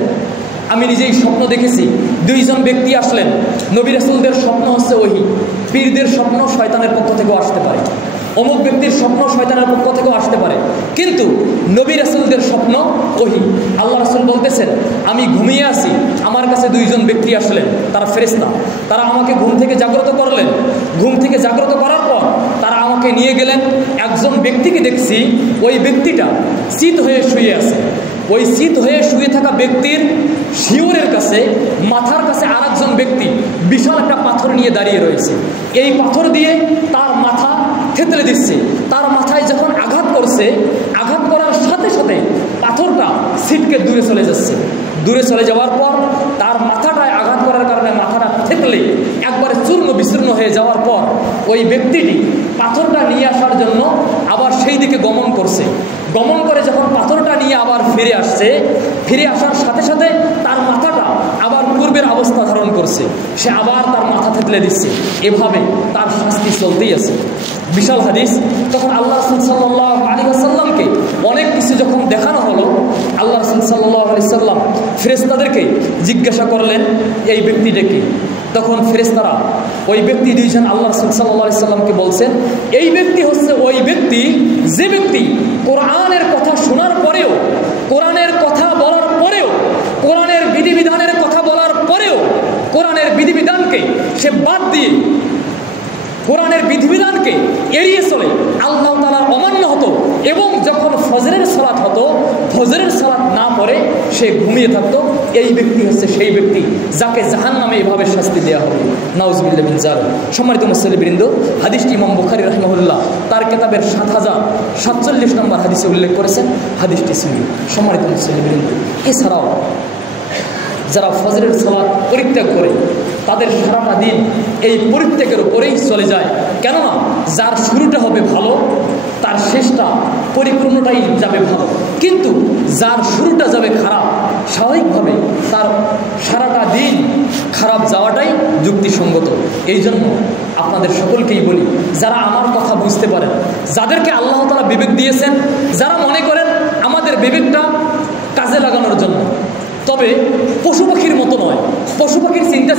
আমি নিজেই স্বপ্ন দেখেছি। দুইজন ব্যক্তি আসলেন। নবী রাসূলদের স্বপ্ন হচ্ছে ওহী, পীরদের স্বপ্ন শয়তানের পক্ষ থেকেও আসতে পারে, অমুক ব্যক্তির স্বপ্ন শয়তানের পক্ষ থেকেও আসতে পারে, কিন্তু নবী রাসূলদের স্বপ্ন ওহী। আল্লাহ রাসূল বলতেছেন, আমি ঘুমিয়ে আছি, আমার কাছে দুইজন ব্যক্তি আসলেন, তারা ফেরেশতা। তারা আমাকে ঘুম থেকে জাগ্রত করলেন। ঘুম থেকে জাগ্রত করার পর তারা আমাকে নিয়ে গেলেন। একজন ব্যক্তিকে দেখছি, ওই ব্যক্তিটা চিত হয়ে শুয়ে আছে। ওই চিত হয়ে শুয়ে থাকা ব্যক্তির শিয়রের কাছে, মাথার কাছে আর একজন ব্যক্তি বিশাল একটা পাথর নিয়ে দাঁড়িয়ে রয়েছে। এই পাথর দিয়ে তার মাথা থেতলে দিচ্ছে। তার মাথায় যখন আঘাত করছে, আঘাত করার সাথে সাথে পাথরটা ছিটকে দূরে চলে যাচ্ছে। দূরে চলে যাওয়ার পর তার মাথাটায় আঘাত করার কারণে মাথাটা থেতলে একবারে চূর্ণ বিচূর্ণ হয়ে যাওয়ার পর ওই ব্যক্তিটি পাথরটা নিয়ে আসার জন্য আবার সেই দিকে গমন করছে। গমন করে যখন পাথরটা নিয়ে আবার ফিরে আসছে, ফিরে আসার সাথে সাথে তার মাথাটা আবার পূর্বের অবস্থা ধারণ করছে। সে আবার তার মাথা থেতলে দিচ্ছে। এভাবে তার শাস্তি চলতেই আছে। বিশাল হাদিস। তখন আল্লাহ রাসূল সাল্লাল্লাহু আলাইহি ওয়াসাল্লামকে অনেক কিছু যখন দেখানো হলো, আল্লাহ রাসূল সাল্লাল্লাহু আলাইহি ওয়াসাল্লাম ফেরেশতাদেরকে জিজ্ঞাসা করলেন, এই ব্যক্তিটা কি? তখন ফেরেশতারা ওই ব্যক্তি দুইজন আল্লাহ রাসূল সাল্লাল্লাহু আলাইহি ওয়াসাল্লামকে বলছেন, এই ব্যক্তি হচ্ছে ওই ব্যক্তি যে ব্যক্তি কোরআনের কথা শোনার পরেও, কোরআনের কথা বলার পরেও, কোরআনের বিধিবিধানের কথা বলার পরেও কোরআনের বিধিবিধানকে সে বাদ দিয়ে কোরআনের বিধিবিধানকে এড়িয়ে চলে আল্লাহ তাআলার অমান্য হতো, এবং যখন ফজরের সালাত হতো ফজরের সালাত না পড়ে সে ঘুমিয়ে থাকতো, এই ব্যক্তি হচ্ছে সেই ব্যক্তি যাকে জাহান্নামে এভাবে শাস্তি দেওয়া হবে। নাউজুবিল্লাহ মিন যালিক। সম্মানিত মুসল্লিবৃন্দ, হাদিসটি ইমাম বুখারী রাহিমাহুল্লাহ তার কিতাবের ৭০৪৭ নম্বর হাদিসে উল্লেখ করেছেন। হাদিসটি সহিহ। সম্মানিত মুসল্লিবৃন্দ, এছাড়াও যারা ফজরের সালাত পরিত্যাগ করে তাদের সারাটা দিন এই পরিত্যাগের উপরেই চলে যায়। কেননা যার শুরুটা হবে ভালো তার শেষটা পরিপূর্ণটাই যাবে ভালো, কিন্তু যার শুরুটা যাবে খারাপ স্বাভাবিকভাবে তার সারাটা দিন খারাপ যাওয়াটাই যুক্তিসঙ্গত। এই জন্য আপনাদের সকলকেই বলি, যারা আমার কথা বুঝতে পারেন, যাদেরকে আল্লাহ তাআলা বিবেক দিয়েছেন, যারা মনে করেন আমাদের বিবেকটা কাজে লাগানোর জন্য, তবে পশু পাখির মতো নয়, পশু পাখির চিন্তা